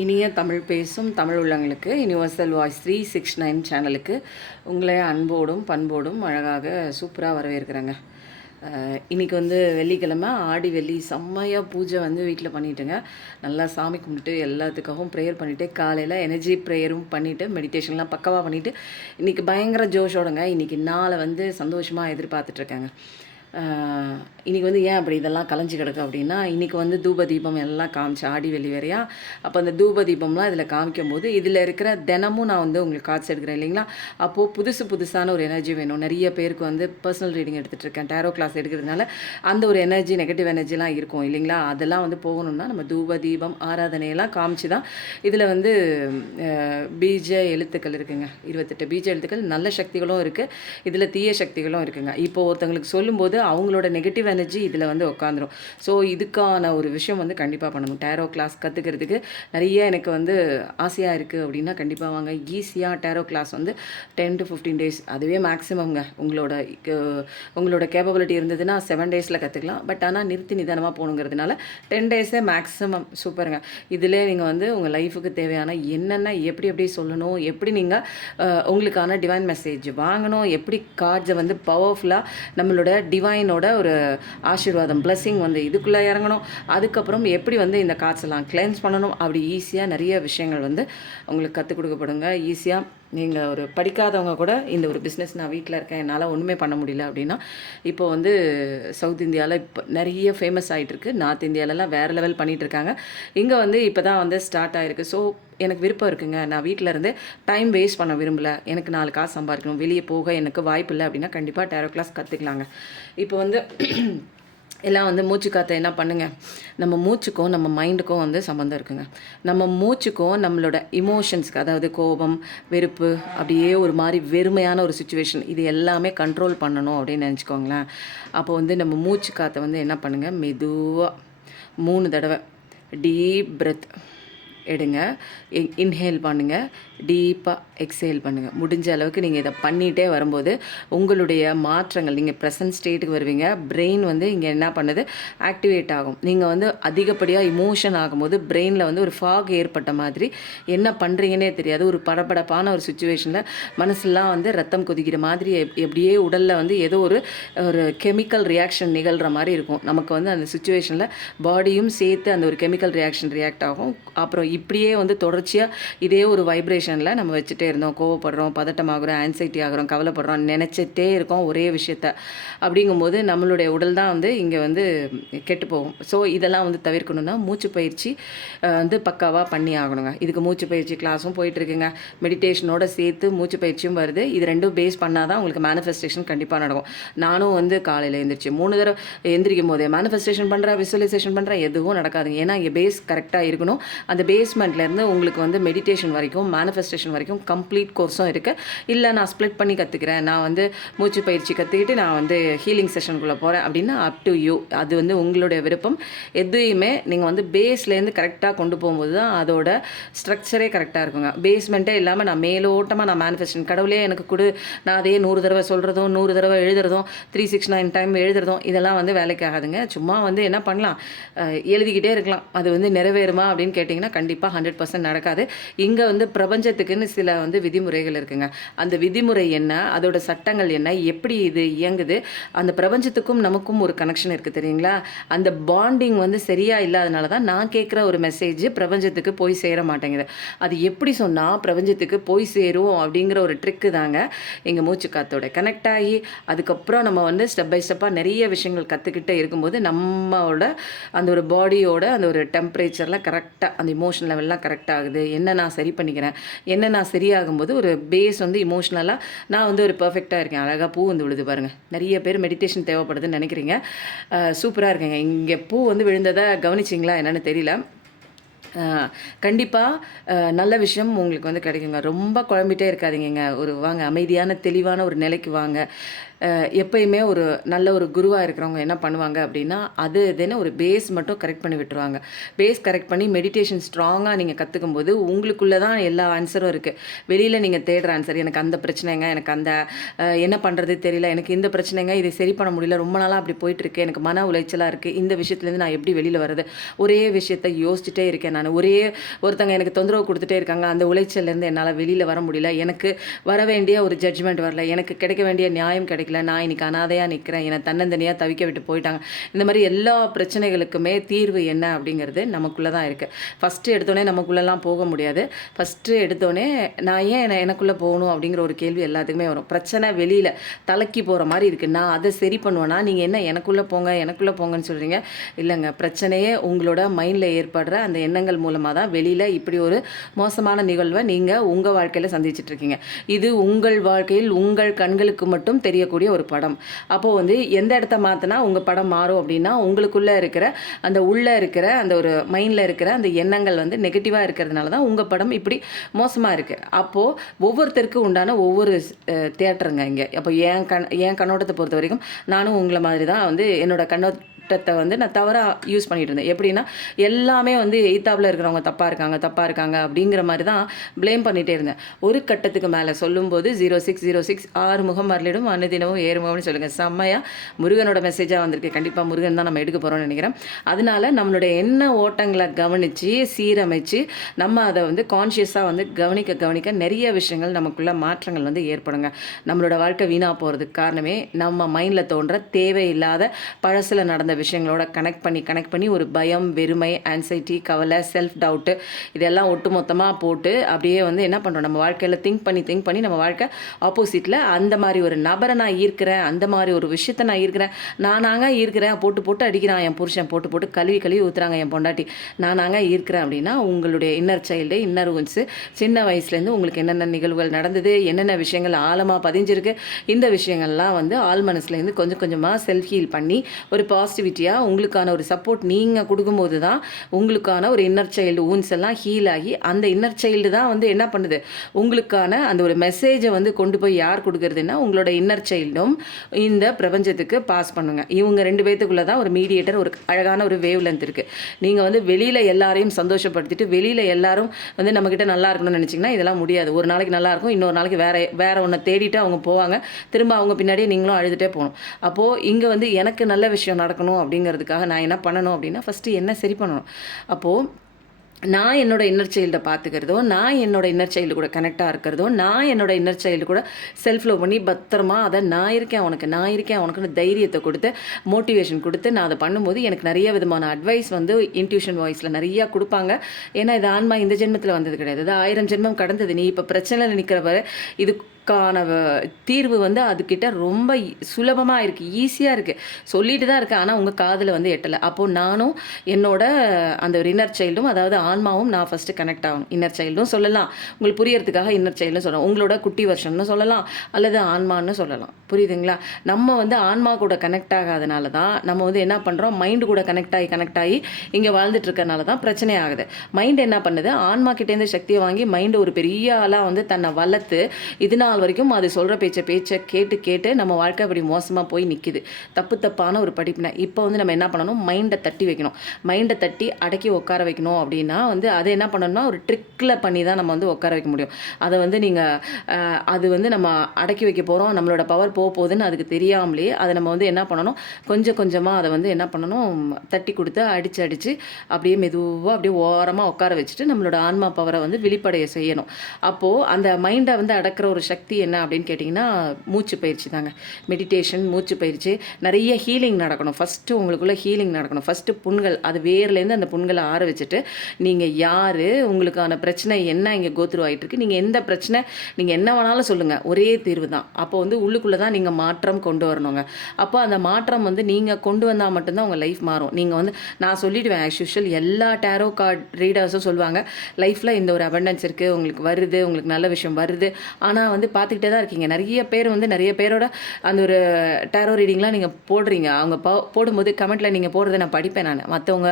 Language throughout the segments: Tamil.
இனிய தமிழ் பேசும் தமிழ் உள்ளங்களுக்கு யுனிவர்சல் வாய்ஸ் 369 சேனலுக்கு உங்களை அன்போடும் பண்போடும் அழகாக சூப்பராக வரவேற்கிறேங்க. இன்றைக்கி வந்து வெள்ளிக்கிழமை, ஆடி வெள்ளி செம்மையாக பூஜை வந்து வீட்டில் பண்ணிவிட்டுங்க. நல்லா சாமி கும்பிட்டு எல்லாத்துக்காகவும் ப்ரேயர் பண்ணிவிட்டு காலையில் எனர்ஜி ப்ரேயரும் பண்ணிவிட்டு மெடிடேஷன்லாம் பக்கவாக பண்ணிவிட்டு இன்றைக்கி பயங்கர ஜோஷோடுங்க. இன்றைக்கி நாளை வந்து சந்தோஷமாக எதிர்பார்த்துட்ருக்கேங்க. இன்றைக்கி வந்து ஏன் அப்படி இதெல்லாம் கலைஞ்சி கிடக்கு அப்படின்னா, இன்றைக்கி வந்து தூப தீபம் எல்லாம் காமிச்சு ஆடி வெள்ளி வேறையா. அப்போ அந்த தூப தீபம்லாம் இதில் காமிக்கும் போது இதில் இருக்கிற தினமும் நான் வந்து உங்களுக்கு காட்சி எடுக்கிறேன் இல்லைங்களா. அப்போது புதுசான ஒரு எனர்ஜி வேணும். நிறைய பேருக்கு வந்து பர்சனல் ரீடிங் எடுத்துகிட்ருக்கேன், டேரோ கிளாஸ் எடுக்கிறதுனால அந்த ஒரு எனர்ஜி, நெகட்டிவ் எனர்ஜிலாம் இருக்கும் இல்லைங்களா. அதெல்லாம் வந்து போகணும்னா நம்ம தூப தீபம் ஆராதனையெல்லாம் காமிச்சு தான். இதில் வந்து பீஜ எழுத்துக்கள் இருக்குங்க, 28 பீஜ எழுத்துக்கள். நல்ல சக்திகளும் இருக்குது, இதில் தீய சக்திகளும் இருக்குங்க. இப்போ ஒருத்தவங்களுக்கு சொல்லும்போது அவங்களோட நெகட்டிவ் எனர்ஜி இதில் வந்து உட்காந்துரும். ஸோ இதுக்கான ஒரு விஷயம் வந்து கண்டிப்பாக பண்ணணும். டேரோ கிளாஸ் கற்றுக்கிறதுக்கு நிறைய எனக்கு வந்து ஆசையாக இருக்குது அப்படின்னா கண்டிப்பாக வாங்க. ஈஸியாக டேரோ கிளாஸ் வந்து 10 to 15 டேஸ், அதுவே மேக்ஸிமம்ங்க. உங்களோட கேப்பபிலிட்டி இருந்ததுன்னா 7 டேஸில் கற்றுக்கலாம். பட் ஆனால் நிறுத்தி நிதானமாக போகணுங்கிறதுனால 10 டேஸே மேக்ஸிமம். சூப்பருங்க. இதில் நீங்கள் வந்து உங்கள் லைஃபுக்கு தேவையான என்னென்ன எப்படி சொல்லணும், எப்படி நீங்கள் உங்களுக்கான டிவைன் மெசேஜ் வாங்கணும், எப்படி கார்ட்ஸை வந்து பவர்ஃபுல்லாக நம்மளோட டிவைனோட ஒரு ஆசீர்வாதம் பிளஸ்ஸிங் வந்து இதுக்குள்ளே இறங்கணும், அதுக்கப்புறம் எப்படி வந்து இந்த கார்ட்ஸ் எல்லாம் கிளென்ஸ் பண்ணணும், அப்படி ஈஸியாக நிறைய விஷயங்கள் வந்து உங்களுக்கு கற்றுக் கொடுக்கப்படுங்க. ஈஸியாக நீங்கள் ஒரு படிக்காதவங்க கூட இந்த ஒரு பிஸ்னஸ், நான் வீட்டில் இருக்கேன், என்னால் ஒன்றுமே பண்ண முடியல அப்படின்னா, இப்போ வந்து சவுத் இந்தியாவில் இப்போ நிறைய ஃபேமஸ் ஆகிட்டுருக்கு. நார்த் இந்தியாவிலலாம் வேறு லெவல் பண்ணிகிட்ருக்காங்க. இங்கே வந்து இப்போ தான் வந்து ஸ்டார்ட் ஆகிருக்கு. ஸோ எனக்கு விருப்பம் இருக்குங்க. நான் வீட்டில் இருந்து டைம் வேஸ்ட் பண்ண விரும்பலை, எனக்கு 4 காசு சம்பாதிக்கணும், வெளியே போக எனக்கு வாய்ப்பு இல்லை அப்படின்னா கண்டிப்பாக டேரோ கிளாஸ் கற்றுக்கலாங்க. இப்போ வந்து எல்லாம் வந்து மூச்சு காற்றை என்ன பண்ணுங்கள், நம்ம மூச்சுக்கும் நம்ம மைண்டுக்கும் வந்து சம்மந்தம் இருக்குங்க. நம்ம மூச்சுக்கும் நம்மளோட இமோஷன்ஸ்க்கு, அதாவது கோபம், வெறுப்பு, அப்படியே ஒரு மாதிரி வெறுமையான ஒரு சுச்சுவேஷன், இது எல்லாமே கண்ட்ரோல் பண்ணணும் அப்படின்னு நினச்சிக்கோங்களேன். அப்போ வந்து நம்ம மூச்சு காற்றை வந்து என்ன பண்ணுங்கள், மெதுவாக 3 தடவை டீப் பிரெத் எடுங்க, இன்ஹேல் பண்ணுங்கள், டீப்பாக எக்ஸேல் பண்ணுங்கள். முடிஞ்ச அளவுக்கு நீங்கள் இதை பண்ணிகிட்டே வரும்போது உங்களுடைய மாற்றங்கள், நீங்கள் ப்ரெசன்ட் ஸ்டேட்டுக்கு வருவீங்க. பிரெயின் வந்து இங்கே என்ன பண்ணுது, ஆக்டிவேட் ஆகும். நீங்கள் வந்து அதிகப்படியாக இமோஷன் ஆகும்போது பிரெயினில் வந்து ஒரு ஃபாக் ஏற்பட்ட மாதிரி, என்ன பண்ணுறீங்கன்னே தெரியாது. ஒரு படபடப்பான ஒரு சுச்சுவேஷனில் மனசுலாம் வந்து ரத்தம் கொதிக்கிற மாதிரி, எப்படியே உடலில் வந்து ஏதோ ஒரு கெமிக்கல் ரியாக்ஷன் நிகழ்கிற மாதிரி இருக்கும். நமக்கு வந்து அந்த சுச்சுவேஷனில் பாடியும் சேர்த்து அந்த ஒரு கெமிக்கல் ரியாக்ட் ஆகும். அப்புறம் இப்படியே வந்து தொடர்ச்சியாக இதே ஒரு வைப்ரேஷனில் நம்ம வச்சுட்டே இருந்தோம். கோவப்படுறோம், பதட்டமாகிறோம், ஆன்சைட்டி ஆகிறோம், கவலைப்படுறோம், நினச்சிட்டே இருக்கோம் ஒரே விஷயத்த. அப்படிங்கும்போது நம்மளுடைய உடல் தான் வந்து இங்கே வந்து கெட்டு போகும். ஸோ இதெல்லாம் வந்து தவிர்க்கணுன்னா மூச்சு பயிற்சி வந்து பக்காவாக பண்ணி ஆகணுங்க. இதுக்கு மூச்சு பயிற்சி கிளாஸும் போயிட்டுருக்குங்க, மெடிடேஷனோட சேர்த்து மூச்சு பயிற்சியும் வருது. இது ரெண்டும் பேஸ் பண்ணால் தான் உங்களுக்கு மேனிஃபெஸ்டேஷன் கண்டிப்பாக நடக்கும். நானும் வந்து காலையில் எழுந்திரிச்சு 3 தடவை எந்திரிக்கும் போதே மேனிஃபெஸ்டேஷன் பண்ணுறேன், விசுவலைசேஷன் பண்ணுறேன், எதுவும் நடக்காதுங்க. ஏன்னா இங்கே பேஸ் கரெக்டாக இருக்கணும். அந்த பேஸ்மெண்ட்லேருந்து உங்களுக்கு வந்து மெடிடேஷன் வரைக்கும், மேனிஃபெஸ்டேஷன் வரைக்கும் கம்ப்ளீட் கோர்ஸும் இருக்குது. இல்லை நான் ஸ்ப்ளிட் பண்ணி கற்றுக்கிறேன், நான் வந்து மூச்சு பயிற்சி கற்றுக்கிட்டு நான் வந்து ஹீலிங் செஷனுக்குள்ளே போகிறேன் அப்படின்னா அப் டு யூ. அது வந்து உங்களுடைய விருப்பம். எதுவுமே நீங்கள் வந்து பேஸ்லேருந்து கரெக்டாக கொண்டு போகும்போது தான் அதோட ஸ்ட்ரக்சரே கரெக்டாக இருக்குங்க. பேஸ்மெண்ட்டே இல்லாமல் நான் மேலோட்டமாக நான் மேனிஃபெஸ்டேஷன், கடவுளே எனக்கு கொடு, நான் அதே 100 தடவை சொல்கிறதும் 100 தடவை எழுதுறதும் 369 டைம் எழுதுறதும் இதெல்லாம் வந்து வேலைக்கு ஆகாதுங்க. சும்மா வந்து என்ன பண்ணலாம், எழுதிக்கிட்டே இருக்கலாம். அது வந்து நிறைவேறுமா அப்படின்னு கேட்டிங்கன்னா கண்டிப்பாக 100% நடக்காது. இங்கே வந்து பிரபஞ்சத்துக்குன்னு சில வந்து விதிமுறைகள் இருக்குங்க. அந்த விதிமுறை என்ன, அதோட சட்டங்கள் என்ன, எப்படி இது இயங்குது, அந்த பிரபஞ்சத்துக்கும் நமக்கும் ஒரு கனெக்ஷன் இருக்குது தெரியுங்களா. அந்த பாண்டிங் வந்து சரியாக இல்லாதனால தான் நான் கேட்குற ஒரு மெசேஜ் பிரபஞ்சத்துக்கு போய் சேர மாட்டேங்குது. அது எப்படி சொன்னால் பிரபஞ்சத்துக்கு போய் சேரும் அப்படிங்கிற ஒரு ட்ரிக்கு தாங்க எங்கள் மூச்சு காத்தோட கனெக்ட் ஆகி, அதுக்கப்புறம் நம்ம வந்து ஸ்டெப் பை ஸ்டெப்பாக நிறைய விஷயங்கள் கற்றுக்கிட்டே இருக்கும்போது நம்மளோட அந்த ஒரு பாடியோட அந்த ஒரு டெம்பரேச்சர்லாம் கரெக்டாக, அந்த இமோஷன் லெவல்லாம் கரெக்ட் ஆகுது. என்ன நான் சரி பண்ணிக்கிறேன், என்ன நான் சரியாகும்போது ஒரு பேஸ் வந்து இமோஷ்னலாக நான் வந்து ஒரு பர்ஃபெக்டாக இருக்கேன். அழகாக பூ வந்து விழுது பாருங்கள். நிறைய பேர் மெடிடேஷன் தேவைப்படுதுன்னு நினைக்கிறீங்க. சூப்பராக இருக்குங்க. இங்கே பூ வந்து விழுந்ததை கவனிச்சிங்களா என்னென்னு தெரியல. கண்டிப்பாக நல்ல விஷயம் உங்களுக்கு வந்து கிடைக்குங்க. ரொம்ப குழம்பிட்டே இருக்காதீங்க. ஒரு வாங்க, அமைதியான தெளிவான ஒரு நிலைக்கு வாங்க. எப்பயுமே ஒரு நல்ல ஒரு குருவாக இருக்கிறவங்க என்ன பண்ணுவாங்க அப்படின்னா, அது இதுன்னு ஒரு பேஸ் மட்டும் கரெக்ட் பண்ணி விட்டுருவாங்க. பேஸ் கரெக்ட் பண்ணி மெடிடேஷன் ஸ்ட்ராங்காக நீங்கள் கற்றுக்கும்போது உங்களுக்குள்ளே தான் எல்லா ஆன்சரும் இருக்குது. வெளியில் நீங்கள் தேடுற ஆன்சர், எனக்கு அந்த பிரச்சனைங்க, எனக்கு அந்த என்ன பண்ணுறது தெரியல, எனக்கு இந்த பிரச்சனைங்க, இதை சரி பண்ண முடியல, ரொம்ப நாளாக அப்படி போயிட்டுருக்கு, எனக்கு மன உளைச்சலாக இருக்குது, இந்த விஷயத்துலேருந்து நான் எப்படி வெளியில் வர்றது, ஒரே விஷயத்தை யோசிச்சுட்டே இருக்கேன் நான், ஒருத்தங்க எனக்கு தொந்தரவு கொடுத்துட்டே இருக்காங்க, அந்த உளைச்சல்லேருந்து என்னால் வெளியில் வர முடியல, எனக்கு வர வேண்டிய ஒரு ஜட்ஜ்மெண்ட் வரல, எனக்கு கிடைக்க வேண்டிய நியாயம் கிடைக்கல, நான் இன்னைக்கு அனாதையாக நிற்கிறேன், என்னை தன்னந்தனியாக தவிக்க விட்டு போயிட்டாங்க. இந்த மாதிரி எல்லா பிரச்சனைகளுக்குமே தீர்வு என்ன அப்படிங்கிறது நமக்குள்ளே தான் இருக்குது. ஃபஸ்ட்டு எடுத்தோடனே நமக்குள்ளெல்லாம் போக முடியாது. ஃபஸ்ட்டு எடுத்தோடனே நான் ஏன் எனக்குள்ளே போகணும் அப்படிங்கிற ஒரு கேள்வி எல்லாத்துக்குமே வரும். பிரச்சனை வெளியில் தலைக்கி போகிற மாதிரி இருக்குது, நான் அதை சரி பண்ணுவேன்னா, நீங்கள் என்ன எனக்குள்ளே போங்க எனக்குள்ளே போங்கன்னு சொல்கிறீங்க. இல்லைங்க, பிரச்சனையே உங்களோட மைண்டில் ஏற்படுற அந்த எண்ணங்கள் மூலமாக தான் வெளியில் இப்படி ஒரு மோசமான நிகழ்வை நீங்கள் உங்கள் வாழ்க்கையில் சந்திச்சிட்ருக்கீங்க. இது உங்கள் வாழ்க்கையில் உங்கள் கண்களுக்கு மட்டும் தெரியக்கூடிய ஒரு படம். அப்போது வந்து எந்த இடத்த மாற்றினா உங்கள் படம் மாறும் அப்படின்னா, உங்களுக்குள்ளே இருக்கிற அந்த உள்ளே இருக்கிற அந்த ஒரு மைண்டில் இருக்கிற அந்த எண்ணங்கள் வந்து நெகட்டிவாக இருக்கிறதுனால தான் உங்கள் படம் இப்படி மோசமாக இருக்குது. அப்போது ஒவ்வொருத்தருக்கு உண்டான ஒவ்வொரு தியேட்டருங்க இங்கே. அப்போ என் கண்ணோட்டத்தை பொறுத்த வரைக்கும் நானும் உங்களை மாதிரி தான் வந்து என்னோட வந்து நான் தவறாக யூஸ் பண்ணிட்டு இருந்தேன். எப்படின்னா, எல்லாமே வந்து எய்த்தாப்பில் இருக்கிறவங்க தப்பாக இருக்காங்க அப்படிங்கிற மாதிரி தான் ப்ளேம் பண்ணிகிட்டே இருந்தேன். ஒரு கட்டத்துக்கு மேலே சொல்லும்போது 0606 6 முகம் மரலிடும் அனுதினமும் ஏறுமுகம்னு சொல்லுங்கள், செம்மையாக முருகனோட மெசேஜாக வந்திருக்கு. கண்டிப்பாக முருகன் தான் நம்ம எடுக்க போகிறோம்னு நினைக்கிறேன். அதனால நம்மளுடைய எண்ண ஓட்டங்களை கவனித்து சீரமைச்சு நம்ம அதை வந்து கான்ஷியஸாக வந்து கவனிக்க நிறைய விஷயங்கள் நமக்குள்ள மாற்றங்கள் வந்து ஏற்படுங்க. நம்மளோட வாழ்க்கை வீணாக போகிறதுக்கு காரணமே நம்ம மைண்டில் தோன்ற தேவையில்லாத பழசில் நடந்த விஷயங்களோட கனெக்ட் பண்ணி ஒரு பயம், வெறுமை, ஆன்சைட்டி, கவலை, செல்ஃப் டவுட்டு இதெல்லாம் ஒட்டு மொத்தமாக போட்டு அப்படியே வந்து என்ன பண்ணுறோம், நம்ம வாழ்க்கையில் திங்க் பண்ணி நம்ம வாழ்க்கை ஆப்போசிட்டில் அந்த மாதிரி ஒரு நபரை நான் ஈர்க்கிறேன், அந்த மாதிரி ஒரு விஷயத்தை நான் ஈர்க்கிறேன், நானாங்க ஈர்க்கிறேன், போட்டு அடிக்கிறான் என் புருஷன், போட்டு கழுவி ஊற்றுறாங்க என் பொண்டாட்டி, நானாங்க ஈர்க்கிறேன் அப்படின்னா உங்களுடைய இன்னர் சைல்டு, இன்னர் உன்ஸு சின்ன வயசுலேருந்து உங்களுக்கு என்னென்ன நிகழ்வுகள் நடந்தது, என்னென்ன விஷயங்கள் ஆழமாக பதிஞ்சிருக்கு, இந்த விஷயங்கள்லாம் வந்து ஆள் மனசுலேருந்து கொஞ்சம் கொஞ்சமாக செல்ஃப் ஹீல் பண்ணி ஒரு பாசிட்டிவிட்டியாக உங்களுக்கான ஒரு சப்போர்ட் நீங்கள் கொடுக்கும்போது தான் உங்களுக்கான ஒரு இன்னர் சைல்டு ஊன்ஸ் எல்லாம் ஹீல் ஆகி அந்த இன்னர் சைல்டு தான் வந்து என்ன பண்ணுது, உங்களுக்கான அந்த ஒரு மெசேஜை வந்து கொண்டு போய் யார் கொடுக்குறதுன்னா உங்களோட இன்னர் சைல்டும் இந்த பிரபஞ்சத்துக்கு பாஸ் பண்ணுங்க. இவங்க 2 பேத்துக்குள்ளே தான் ஒரு மீடியேட்டர், ஒரு அழகான ஒரு வேவ் லென்த் இருக்குது. நீங்கள் வந்து வெளியில் எல்லாரையும் சந்தோஷப்படுத்திட்டு வெளியில் எல்லாரும் வந்து நம்மக்கிட்ட நல்லா இருக்கணும்னு நினச்சிங்கன்னா இதெல்லாம் முடியாது. ஒரு நாளைக்கு நல்லா இருக்கும், இன்னொரு நாளைக்கு வேற ஒன்றை தேடிட்டு அவங்க போவாங்க, திரும்ப அவங்க பின்னாடியே நீங்களும் அழுதுகிட்டே போகணும். அப்போது இங்கே வந்து எனக்கு நல்ல விஷயம் நடக்கணும் அப்படிங்கிறதுக்காக நான் என்ன பண்ணணும் அப்படின்னா, ஃபஸ்ட்டு என்ன சரி பண்ணணும். அப்போது நான் என்னோட இன்னர் சைல்டை பார்த்துக்கிறதோ, நான் என்னோட இன்னர் சைல்டு கூட கனெக்டாக இருக்கிறதோ, நான் என்னோட இன்னர் சைல்டு கூட செல்ஃப் லவ் பண்ணி பத்திரமா அதை நான் இருக்கேன் உனக்குன்னு தைரியத்தை கொடுத்து மோட்டிவேஷன் கொடுத்து நான் அதை பண்ணும்போது எனக்கு நிறைய விதமான அட்வைஸ் வந்து இன்ட்யூஷன் வாய்ஸில் நிறையா கொடுப்பாங்க. ஏன்னா இது ஆன்மா இந்த ஜென்மத்தில் வந்தது கிடையாது, இது 1000 ஜென்மம் கடந்தது. நீ இப்போ பிரச்சனையில் நிற்கிறவரை இது தீர்வு வந்து அதுக்கிட்ட ரொம்ப சுலபமாக இருக்குது, ஈஸியாக இருக்குது, சொல்லிட்டு தான் இருக்கேன், ஆனால் உங்கள் காதில் வந்து எட்டலை. அப்போது நானும் என்னோட அந்த ஒரு இன்னர் சைல்டும், அதாவது ஆன்மாவும் நான் ஃபஸ்ட்டு கனெக்ட் ஆகணும். இன்னர் சைல்டும் சொல்லலாம், உங்களுக்கு புரியறதுக்காக இன்னர் சைல்டும் சொல்லலாம், உங்களோட குட்டி வருஷன்னு சொல்லலாம், அல்லது ஆன்மான்னு சொல்லலாம். புரியுதுங்களா? நம்ம வந்து ஆன்மா கூட கனெக்ட் ஆகாதனால தான் நம்ம வந்து என்ன பண்ணுறோம், மைண்டு கூட கனெக்ட் ஆகி இங்கே வாழ்ந்துட்டு இருக்கனால தான் பிரச்சனை ஆகுது. மைண்டு என்ன பண்ணுது, ஆன்மா கிட்டேருந்து சக்தியை வாங்கி மைண்டு ஒரு பெரிய ஆளாக வந்து தன்னை வளர்த்து இதனால் வரைக்கும் அது சொல்கிற பேச்சை கேட்டு நம்ம வாழ்க்கை அப்படி மோசமாக போய் நிற்கிது. தப்பான ஒரு படிப்பினை. இப்போ வந்து நம்ம என்ன பண்ணணும், மைண்டை தட்டி வைக்கணும். மைண்டை தட்டி அடக்கி உட்கார வைக்கணும் அப்படின்னா வந்து அதை என்ன பண்ணணும்னா ஒரு ட்ரிக்கில் பண்ணி தான் நம்ம வந்து உட்கார வைக்க முடியும். அதை வந்து நீங்கள் அது வந்து நம்ம அடக்கி வைக்க போகிறோம், நம்மளோட பவர் போகுதுன்னு அதுக்கு தெரியாமலே அதை நம்ம வந்து என்ன பண்ணணும், கொஞ்சமாக அதை வந்து என்ன பண்ணணும், தட்டி கொடுத்து அடித்து அப்படியே மெதுவாக அப்படியே ஓரமாக உட்கார வச்சுட்டு நம்மளோட ஆன்மா பவரை வந்து வெளிப்படைய செய்யணும். அப்போது அந்த மைண்டை வந்து அடக்கிற ஒரு சக்தி என்ன அப்படின்னு கேட்டிங்கன்னா மூச்சு பயிற்சி தாங்க. மெடிடேஷன், மூச்சு பயிற்சி, நிறைய ஹீலிங் நடக்கணும். ஃபஸ்ட்டு உங்களுக்குள்ளே ஹீலிங் நடக்கணும். ஃபஸ்ட்டு புண்கள், அது வேர்லேருந்து அந்த புண்களை ஆற வச்சுட்டு நீங்கள் யார், உங்களுக்கான பிரச்சனை என்ன, இங்கே கோத்ரூ ஆகிட்டுருக்கு, நீங்கள் எந்த பிரச்சனை, நீங்கள் என்ன வேணாலும் சொல்லுங்கள், ஒரே தீர்வு தான். அப்போ வந்து உள்ளுக்குள்ளே தான் நீங்கள் மாற்றம் கொண்டு வரணுங்க. அப்போ அந்த மாற்றம் வந்து நீங்கள் கொண்டு வந்தால் மட்டும்தான் உங்கள் லைஃப் மாறும். நீங்கள் வந்து நான் சொல்லிவிடுவேன், ஆஸ் யூஷுவல் எல்லா டேரோ கார்டு ரீடர்ஸும் சொல்லுவாங்க, லைஃப்பில் இந்த ஒரு அபண்டன்ஸ் இருக்குது, உங்களுக்கு வருது, உங்களுக்கு நல்ல விஷயம் வருது, ஆனால் வந்து வந்து பார்த்துக்கிட்டே தான் இருக்கீங்க. நிறைய பேர் வந்து நிறைய பேரோட அந்த ஒரு டேரோ ரீடிங்லாம் நீங்கள் போடுறீங்க. அவங்க போடும்போது கமெண்ட்டில் நீங்கள் போடுறத நான் படிப்பேன் நான். மற்றவங்க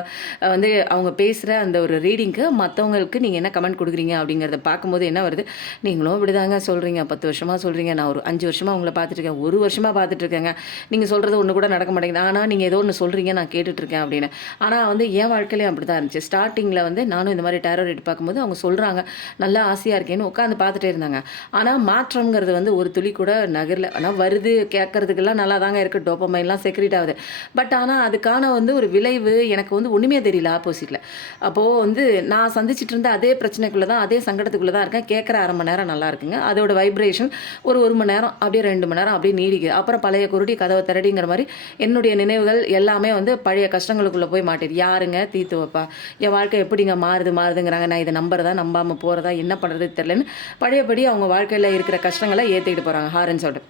வந்து அவங்க பேசுகிற அந்த ஒரு ரீடிங்க்கு மற்றவங்களுக்கு நீங்கள் என்ன கமெண்ட் கொடுக்குறீங்க அப்படிங்கிறத பார்க்கும்போது என்ன வருது, நீங்களும் இப்படிதாங்க சொல்கிறீங்க, 10 வருஷமாக சொல்கிறீங்க, நான் ஒரு 5 வருஷமாக உங்களை பார்த்துட்ருக்கேன், 1 வருஷமாக பார்த்துட்ருக்கேங்க, நீங்கள் சொல்கிறது ஒன்று கூட நடக்க மாட்டேங்குது, ஆனால் நீங்கள் ஏதோ ஒன்று சொல்கிறீங்க, நான் கேட்டுட்ருக்கேன் அப்படின்னு. ஆனால் வந்து என் வாழ்க்கையிலையும் அப்படி தான் இருந்துச்சு. ஸ்டார்டிங்கில் வந்து நானும் இந்த மாதிரி டேரோ ரீட் பார்க்கும்போது அவங்க சொல்கிறாங்க, நல்லா ஆசையாக இருக்கேன்னு உட்காந்து பார்த்துட்டே இருந்தாங்க. ஆனால் மாற்றம்ங்கிறது வந்து ஒரு துளி கூட நகரில். ஆனால் வருது, கேட்கறதுக்கெல்லாம் நல்லா தாங்க இருக்குது, டோப்பமைன்லாம் செக்ரேட் ஆகுது. பட் ஆனால் அதுக்கான வந்து ஒரு விளைவு எனக்கு வந்து ஒன்றுமே தெரியல ஆப்போசிட்டில். அப்போது வந்து நான் சந்திச்சிட்டு இருந்த அதே பிரச்சனைக்குள்ளே தான், அதே சங்கடத்துக்குள்ளே தான் இருக்கேன். கேட்குற அரை மணி நேரம் நல்லா இருக்குங்க, அதோட வைப்ரேஷன் ஒரு 1 மணி நேரம் அப்படியே 2 மணி நேரம் அப்படியே நீடிக்குது. அப்புறம் பழைய குருடி கதவை திரடிங்கிற மாதிரி என்னுடைய நினைவுகள் எல்லாமே வந்து பழைய கஷ்டங்களுக்குள்ளே போய் மாட்டேது. யாருங்க தீர்த்து வைப்பா, என் வாழ்க்கை எப்படிங்க மாறுதுங்கிறாங்க, நான் இதை நம்புறதா நம்பாமல் போகிறதா என்ன பண்ணுறது தெரிலன்னு பழையபடி அவங்க வாழ்க்கையில் இருக்கிற கஷ்டங்களை ஏற்றிக்கிட்டு போகிறாங்க ஹாரன் சவுண்டு.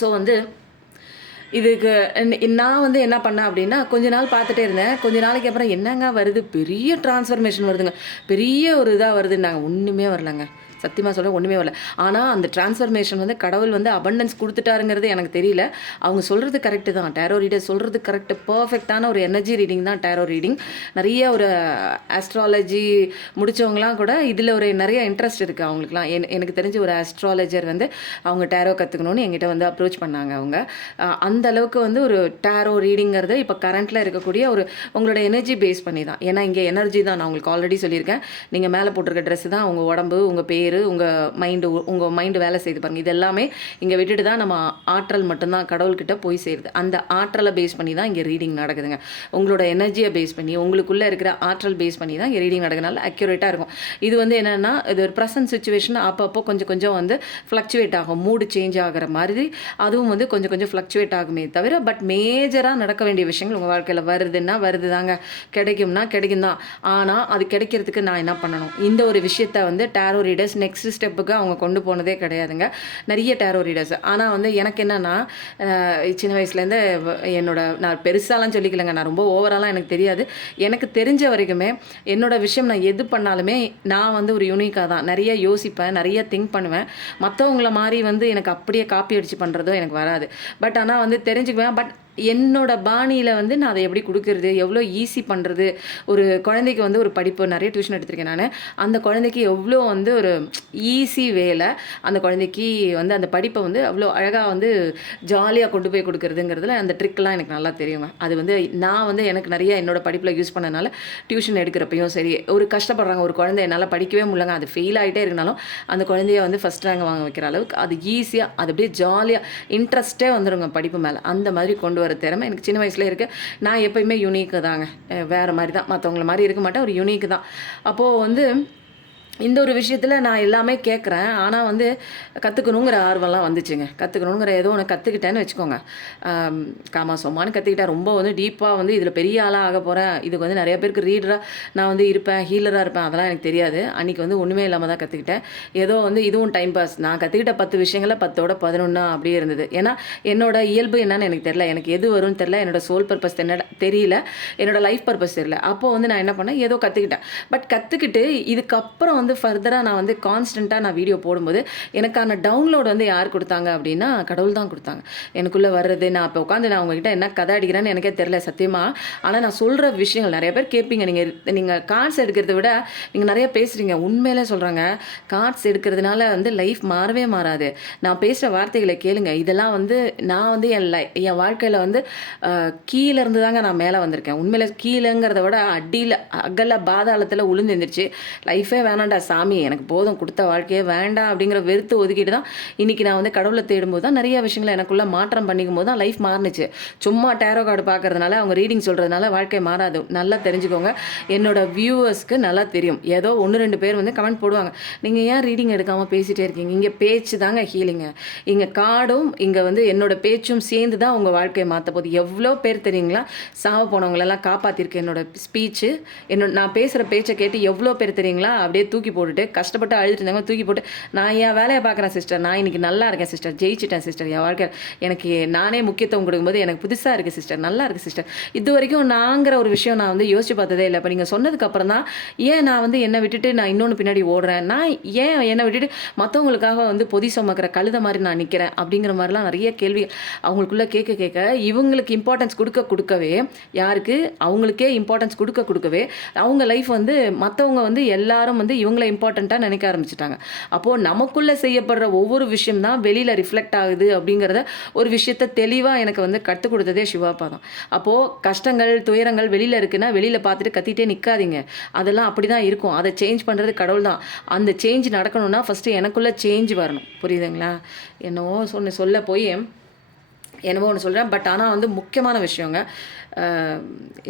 ஸோ வந்து இதுக்கு நான் வந்து என்ன பண்ணேன் அப்படின்னா, கொஞ்ச நாள் பார்த்துட்டே இருந்தேன். கொஞ்ச நாளைக்கு அப்புறம் என்னங்க வருது, பெரிய டிரான்ஸ்ஃபர்மேஷன் வருதுங்க, பெரிய ஒரு இதாக வருதுன்னாங்க. ஒன்றுமே வரலங்க, சத்தியமாக சொல்ல ஒன்றுமே வரல. ஆனால் அந்த டிரான்ஸ்ஃபர்மேஷன் வந்து கடவுள் வந்து அபண்டன்ஸ் கொடுத்துட்டாருங்கிறது எனக்கு தெரியல. அவங்க சொல்கிறது கரெக்டு தான், டேரோ ரீடர் சொல்கிறது கரெக்டு, பர்ஃபெக்டான ஒரு எனர்ஜி ரீடிங் தான் டேரோ ரீடிங். நிறைய ஒரு ஆஸ்ட்ராலஜி முடித்தவங்களாம் கூட இதில் ஒரு நிறைய இன்ட்ரெஸ்ட் இருக்குது அவங்களுக்குலாம். எனக்கு தெரிஞ்ச ஒரு ஆஸ்ட்ராலஜர் வந்து அவங்க டேரோ கற்றுக்கணுன்னு என்கிட்ட வந்து அப்ரோச் பண்ணாங்க. அவங்க அந்த அளவுக்கு வந்து ஒரு டேரோ ரீடிங்கிறது இப்போ கரண்ட்டில் இருக்கக்கூடிய ஒரு உங்களோட எனர்ஜி பேஸ் பண்ணி தான். ஏன்னா இங்கே எனர்ஜி தான், நான் உங்களுக்கு ஆல்ரெடி சொல்லியிருக்கேன். நீங்கள் மேலே போட்டிருக்க ட்ரெஸ்ஸு தான் உங்கள் உடம்பு, உங்கள் பேர், உங்கள் மைண்டு வேலை செய்து பாருங்கள். இது எல்லாமே இங்கே விட்டுட்டு தான் நம்ம ஆற்றல் மட்டும்தான் கடவுள்கிட்ட போய் சேருது. அந்த ஆற்றலை பேஸ் பண்ணி தான் இங்கே ரீடிங் நடக்குதுங்க. உங்களோட எனர்ஜியை பேஸ் பண்ணி, உங்களுக்குள்ளே இருக்கிற ஆற்றல் பேஸ் பண்ணி தான் இங்கே ரீடிங் நடக்கிறதுனால அக்யூரேட்டாக இருக்கும். இது வந்து என்னென்னா, இது ஒரு ப்ரெசன்ட் சுச்சுவேஷன், அப்பப்போ கொஞ்சம் கொஞ்சம் வந்து ஃப்ளக்சுவேட் ஆகும், மூடு சேஞ்ச் ஆகிற மாதிரி அதுவும் வந்து கொஞ்சம் கொஞ்சம் ஃப்ளக்சுவேட் ஆகுமே தவிர, பட் மேஜராக நடக்க வேண்டிய விஷயங்கள் உங்கள் வாழ்க்கையில் வருதுன்னா வருது தாங்க, கிடைக்கும்னா கிடைக்கும் தான். ஆனால் அது கிடைக்கிறதுக்கு நான் என்ன பண்ணணும், இந்த ஒரு விஷயத்தை வந்து டேரோ ரீடர்ஸ் நெக்ஸ்ட் ஸ்டெப்புக்கு அவங்க கொண்டு போனதே கிடையாதுங்க, நிறைய டேரோ ரீடர்ஸ். ஆனால் வந்து எனக்கு என்னென்னா, சின்ன வயசுலேருந்து நான் பெருசாலாம் சொல்லிக்கலைங்க, நான் ரொம்ப ஓவராலாம் எனக்கு தெரியாது. எனக்கு தெரிஞ்ச வரைக்குமே என்னோட விஷயம் நான் எது பண்ணாலுமே நான் வந்து ஒரு யூனிக்காக தான் நிறைய யோசிப்பேன், நிறைய திங்க் பண்ணுவேன். மற்றவங்கள மாதிரி வந்து எனக்கு அப்படியே காப்பி அடித்து பண்ணுறதோ எனக்கு வராது. பட் ஆனால் வந்து தெரிஞ்சுக்குவேன். பட் என்னோட பாணியில் வந்து நான் அதை எப்படி கொடுக்குறது, எவ்வளோ ஈஸி பண்ணுறது. ஒரு குழந்தைக்கு வந்து ஒரு படிப்பு, நிறைய டியூஷன் எடுத்திருக்கேன் நான். அந்த குழந்தைக்கு எவ்வளோ வந்து ஒரு ஈஸி வேலை, அந்த குழந்தைக்கு வந்து அந்த படிப்பை வந்து அவ்வளோ அழகாக வந்து ஜாலியாக கொண்டு போய் கொடுக்குறதுங்கிறதுல அந்த ட்ரிக்லாம் எனக்கு நல்லா தெரியுங்க. அது வந்து நான் வந்து எனக்கு நிறைய என்னோடய படிப்பில் யூஸ் பண்ணனால டியூஷன் எடுக்கிறப்பையும் சரி, ஒரு கஷ்டப்படுறாங்க ஒரு குழந்தை, என்னால் படிக்கவே முடியலங்க, அது ஃபெயில் ஆகிட்டே இருக்கனாலும் அந்த குழந்தைய வந்து ஃபஸ்ட் ரேங்க் வாங்க வைக்கிற அளவுக்கு அது ஈஸியாக, அது அப்படியே ஜாலியாக இன்ட்ரெஸ்ட்டே வந்துடுங்க படிப்பு மேலே. அந்த மாதிரி கொண்டு வர திறமை எனக்கு சின்ன வயசுல இருக்குது. நான் எப்பயுமே யூனிக்கு தாங்க, வேறு மாதிரி தான், மற்றவங்கள மாதிரி இருக்க மாட்டேன், ஒரு யூனிக்கு தான். அப்போது வந்து இந்த ஒரு விஷயத்தில் நான் எல்லாமே கேட்குறேன். ஆனால் வந்து கற்றுக்கணுங்கிற ஆர்வம்லாம் வந்துச்சுங்க. கற்றுக்கணுங்கிற ஏதோ ஒன்று கற்றுக்கிட்டேன்னு வச்சுக்கோங்க. காமாசோமான்னு கற்றுக்கிட்டேன். ரொம்ப வந்து டீப்பாக வந்து இதில் பெரிய ஆளாக ஆக போகிறேன், இதுக்கு வந்து நிறைய பேருக்கு ரீடராக நான் வந்து இருப்பேன், ஹீலராக இருப்பேன், அதெல்லாம் எனக்கு தெரியாது. அன்றைக்கி வந்து ஒன்றுமே இல்லாமல் தான் கற்றுக்கிட்டேன். ஏதோ வந்து இதுவும் டைம் பாஸ். நான் கற்றுக்கிட்ட 10 விஷயங்களில் 10ஓட 11 அப்படியே இருந்தது. ஏன்னா என்னோட இயல்பு என்னன்னு எனக்கு தெரியல, எனக்கு எது வரும்னு தெரியல, என்னோடய சோல் பர்பஸ் என்ன தெரியல, என்னோடய லைஃப் பர்பஸ் தெரியல. அப்போது வந்து நான் என்ன பண்ணேன், ஏதோ கற்றுக்கிட்டேன். பட் கற்றுக்கிட்டு இதுக்கப்புறம் வந்து ஃபர்தராக நான் வந்து கான்ஸ்டண்ட்டாக நான் வீடியோ போடும்போது எனக்கான டவுன்லோட் வந்து யார் கொடுத்தாங்க அப்படின்னா கடவுள் தான் கொடுத்தாங்க. எனக்குள்ளே வர்றது, நான் இப்போ உட்காந்து நான் உங்ககிட்ட என்ன கதை அடிக்கிறேன்னு எனக்கே தெரியல சத்தியமாக. ஆனால் நான் சொல்கிற விஷயங்கள் நிறைய பேர் கேட்பீங்க, நீங்கள் கார்ட்ஸ் எடுக்கிறத விட நீங்கள் நிறைய பேசுகிறீங்க. உண்மையிலே சொல்கிறாங்க, கார்ட்ஸ் எடுக்கிறதுனால வந்து லைஃப் மாறவே மாறாது. நான் பேசுகிற வார்த்தைகளை கேளுங்க. இதெல்லாம் வந்து நான் வந்து என் வாழ்க்கையில் வந்து கீழேருந்து தாங்க நான் மேலே வந்திருக்கேன். உண்மையிலே கீழேங்கிறத விட அடியில் அகல பாதாளத்தில் உளுந்து எழுந்திரிச்சு லைஃபே வேணாண்டா சாமி, எனக்கு போதும், கொடுத்த வாழ்க்கையே வேண்டாம் அப்படிங்கிற வெறுத்து ஒதுக்கிட்டு தான் இன்றைக்கி நான் வந்து கடவுளை தேடும்போது தான் நிறைய விஷயங்களை எனக்குள்ளே மாற்றம் பண்ணிக்கும் போது தான் லைஃப் மாறுனுச்சு. சும்மா டேரோ கார்டு பார்க்கறதுனால, அவங்க ரீடிங் சொல்கிறதுனால வாழ்க்கை மாறாது. நல்லா தெரிஞ்சுக்கோங்க. என்னோட வியூவர்ஸ்க்கு நல்லா தெரியும். ஏதோ 1-2 பேர் வந்து கமெண்ட் போடுவாங்க, நீங்கள் ஏன் ரீடிங் எடுக்காமல் பேசிகிட்டே இருக்கீங்க, இங்கே பேச்சு தாங்க ஹீலிங்க, இங்கே கார்டும் இங்கே வந்து என்னோட பேச்சும் சேர்ந்து தான் உங்கள் வாழ்க்கையை மாற்ற போகுது. எவ்வளோ பேர் தெரியுங்களா, சாவ போனவங்களெல்லாம் காப்பாற்றிருக்கு என்னோட ஸ்பீச்சு, நான் பேசுகிற பேச்சை கேட்டு எவ்வளோ பேர் தெரியுங்களா அப்படியே தூக்கி தூக்கி போட்டுட்டு கஷ்டப்பட்டு அழுதுட்டு இருந்தவங்க தூக்கி போட்டு நான் என் வேலையை பார்க்குறேன் சிஸ்டர், நான் இன்றைக்கி நல்லா இருக்கேன் சிஸ்டர், ஜெயிச்சிட்டேன் சிஸ்டர், என் வாழ்க்கை எனக்கு நானே முக்கியத்துவம் கொடுக்கும்போது எனக்கு புதுசாக இருக்குது சிஸ்டர், நல்லா இருக்குது சிஸ்டர், இது வரைக்கும் நாங்கிற ஒரு விஷயம் நான் வந்து யோசிச்சு பார்த்ததே இல்லை. இப்போ நீங்கள் சொன்னதுக்கப்புறம் தான் ஏன் நான் வந்து என்னை விட்டுட்டு நான் இன்னொன்று பின்னாடி ஓடுறேன், நான் ஏன் என்னை விட்டுட்டு மற்றவங்களுக்காக வந்து பொதி சுமக்கிற கழுத மாதிரி நான் நிற்கிறேன் அப்படிங்கிற மாதிரிலாம் நிறைய கேள்வி அவங்களுக்குள்ளே கேட்க இவங்களுக்கு இம்பார்ட்டன்ஸ் கொடுக்கவே யாருக்கு அவங்களுக்கே இம்பார்ட்டன்ஸ் கொடுக்கவே அவங்க லைஃப் வந்து மற்றவங்க வந்து எல்லாரும் வந்து இவங்கள இம்பார்ட்டண்ட்டாக நினைக்க ஆரம்பிச்சிட்டாங்க. அப்போது நமக்குள்ளே செய்யப்படுற ஒவ்வொரு விஷயம் தான் வெளியில் ரிஃப்ளெக்ட் ஆகுது அப்படிங்கிறத ஒரு விஷயத்தை தெளிவாக எனக்கு வந்து கற்றுக் கொடுத்ததே சிவாப்பா தான். அப்போது கஷ்டங்கள் துயரங்கள் வெளியில் இருக்குன்னா வெளியில் பார்த்துட்டு கத்திட்டே நிற்காதீங்க, அதெல்லாம் அப்படி தான் இருக்கும். அதை சேஞ்ச் பண்ணுறது கடவுள் தான். அந்த சேஞ்ச் நடக்கணும்னா ஃபஸ்ட்டு எனக்குள்ளே சேஞ்ச் வரணும். புரியுதுங்களா? என்னவோ சொல்ல போய் என்னவோ ஒன்று சொல்கிறேன். பட் ஆனால் வந்து முக்கியமான விஷயங்க,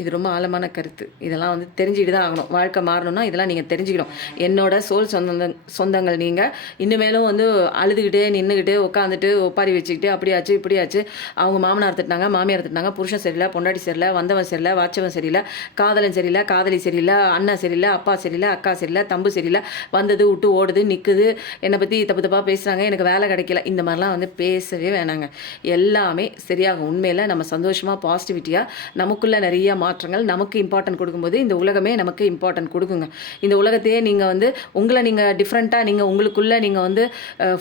இது ரொம்ப ஆழமான கருத்து. இதெல்லாம் வந்து தெரிஞ்சுக்கிட்டு தான் ஆகணும். வாழ்க்கை மாறணும்னா இதெல்லாம் நீங்கள் தெரிஞ்சுக்கணும். என்னோட சோல் சொந்தங்கள் நீங்கள் இனிமேலும் வந்து அழுதுகிட்டே நின்றுக்கிட்டு உட்காந்துட்டு ஒப்பாரி வச்சுக்கிட்டு அப்படியாச்சு இப்படியாச்சு, அவங்க மாமனார் திட்டினாங்க மாமியார் திட்டினாங்க, புருஷன் சரியில்லை பொண்டாட்டி சரியில்லை வந்தவன் சரியில்லை வாச்சவன் சரியில்லை காதலன் சரியில்லை காதலி சரியில்லை அண்ணன் சரியில்லை அப்பா சரியில்லை அக்கா சரியில்லை தம்பு சரியில்லை, வந்தது விட்டு ஓடுது நிற்குது, என்னை பற்றி தப்பு தப்பாக பேசுகிறாங்க, எனக்கு வேலை கிடைக்கல, இந்த மாதிரிலாம் வந்து பேசவே வேணாங்க. எல்லாமே சரியாகும். உண்மையில் நம்ம சந்தோஷமாக பாசிட்டிவிட்டியாக நமக்குள்ளே நிறைய மாற்றங்கள் நமக்கு இம்பார்ட்டன்ட் கொடுக்கும்போது இந்த உலகமே நமக்கு இம்பார்ட்டன்ட் கொடுக்குங்க. இந்த உலகத்தையே நீங்கள் வந்து உங்களை நீங்கள் டிஃப்ரெண்ட்டாக நீங்கள் உங்களுக்குள்ளே நீங்கள் வந்து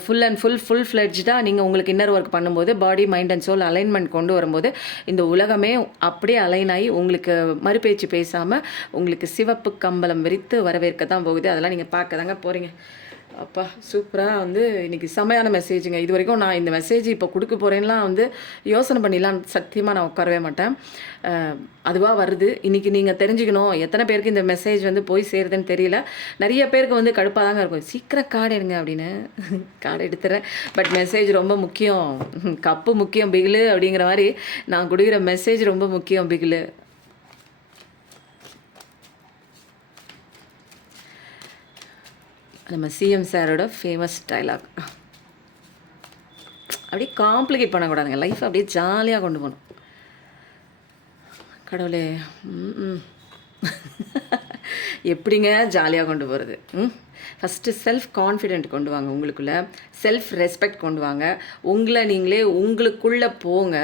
ஃபுல் ஃப்ளெட்ஜாக நீங்கள் உங்களுக்கு இன்னர் ஒர்க் பண்ணும்போது body mind and soul alignment கொண்டு வரும்போது இந்த உலகமே அப்படியே அலைன் ஆகி உங்களுக்கு மறுபேச்சு பேசாமல் உங்களுக்கு சிவப்பு கம்பளம் விரித்து வரவேற்க தான் போகுது. அதெல்லாம் நீங்கள் பார்க்க தாங்க போகிறீங்க. அப்பா சூப்பராக வந்து இன்றைக்கி செமையான மெசேஜுங்க. இது வரைக்கும் நான் இந்த மெசேஜ் இப்போ கொடுக்க போகிறேன்லாம் வந்து யோசனை பண்ணிடலாம் சத்தியமாக நான் உட்காரவே மாட்டேன். அதுவாக வருது. இன்றைக்கி நீங்கள் தெரிஞ்சுக்கணும் எத்தனை பேருக்கு இந்த மெசேஜ் வந்து போய் சேருதுன்னு தெரியல. நிறைய பேருக்கு வந்து கடுப்பாக தாங்க இருக்கும், சீக்கிரம் கார்டு எடுங்க அப்படின்னு. கார்டு எடுத்துறேன். பட் மெசேஜ் ரொம்ப முக்கியம், கப்பு முக்கியம் பிகிலு அப்படிங்கிற மாதிரி நான் கொடுக்குற மெசேஜ் ரொம்ப முக்கியம் பிகிலு. நம்ம சிஎம் சாரோட ஃபேமஸ் டைலாக். அப்படியே காம்ப்ளிகேட் பண்ணக்கூடாதுங்க, லைஃப் அப்படியே ஜாலியாக கொண்டு போகணும். கடவுளே எப்படிங்க ஜாலியாக கொண்டு போகிறது? ஃபஸ்ட்டு செல்ஃப் கான்ஃபிடென்ட் கொண்டு வாங்க, உங்களுக்குள்ளே செல்ஃப் ரெஸ்பெக்ட் கொண்டு வாங்க, உங்களை நீங்களே உங்களுக்குள்ளே போங்க.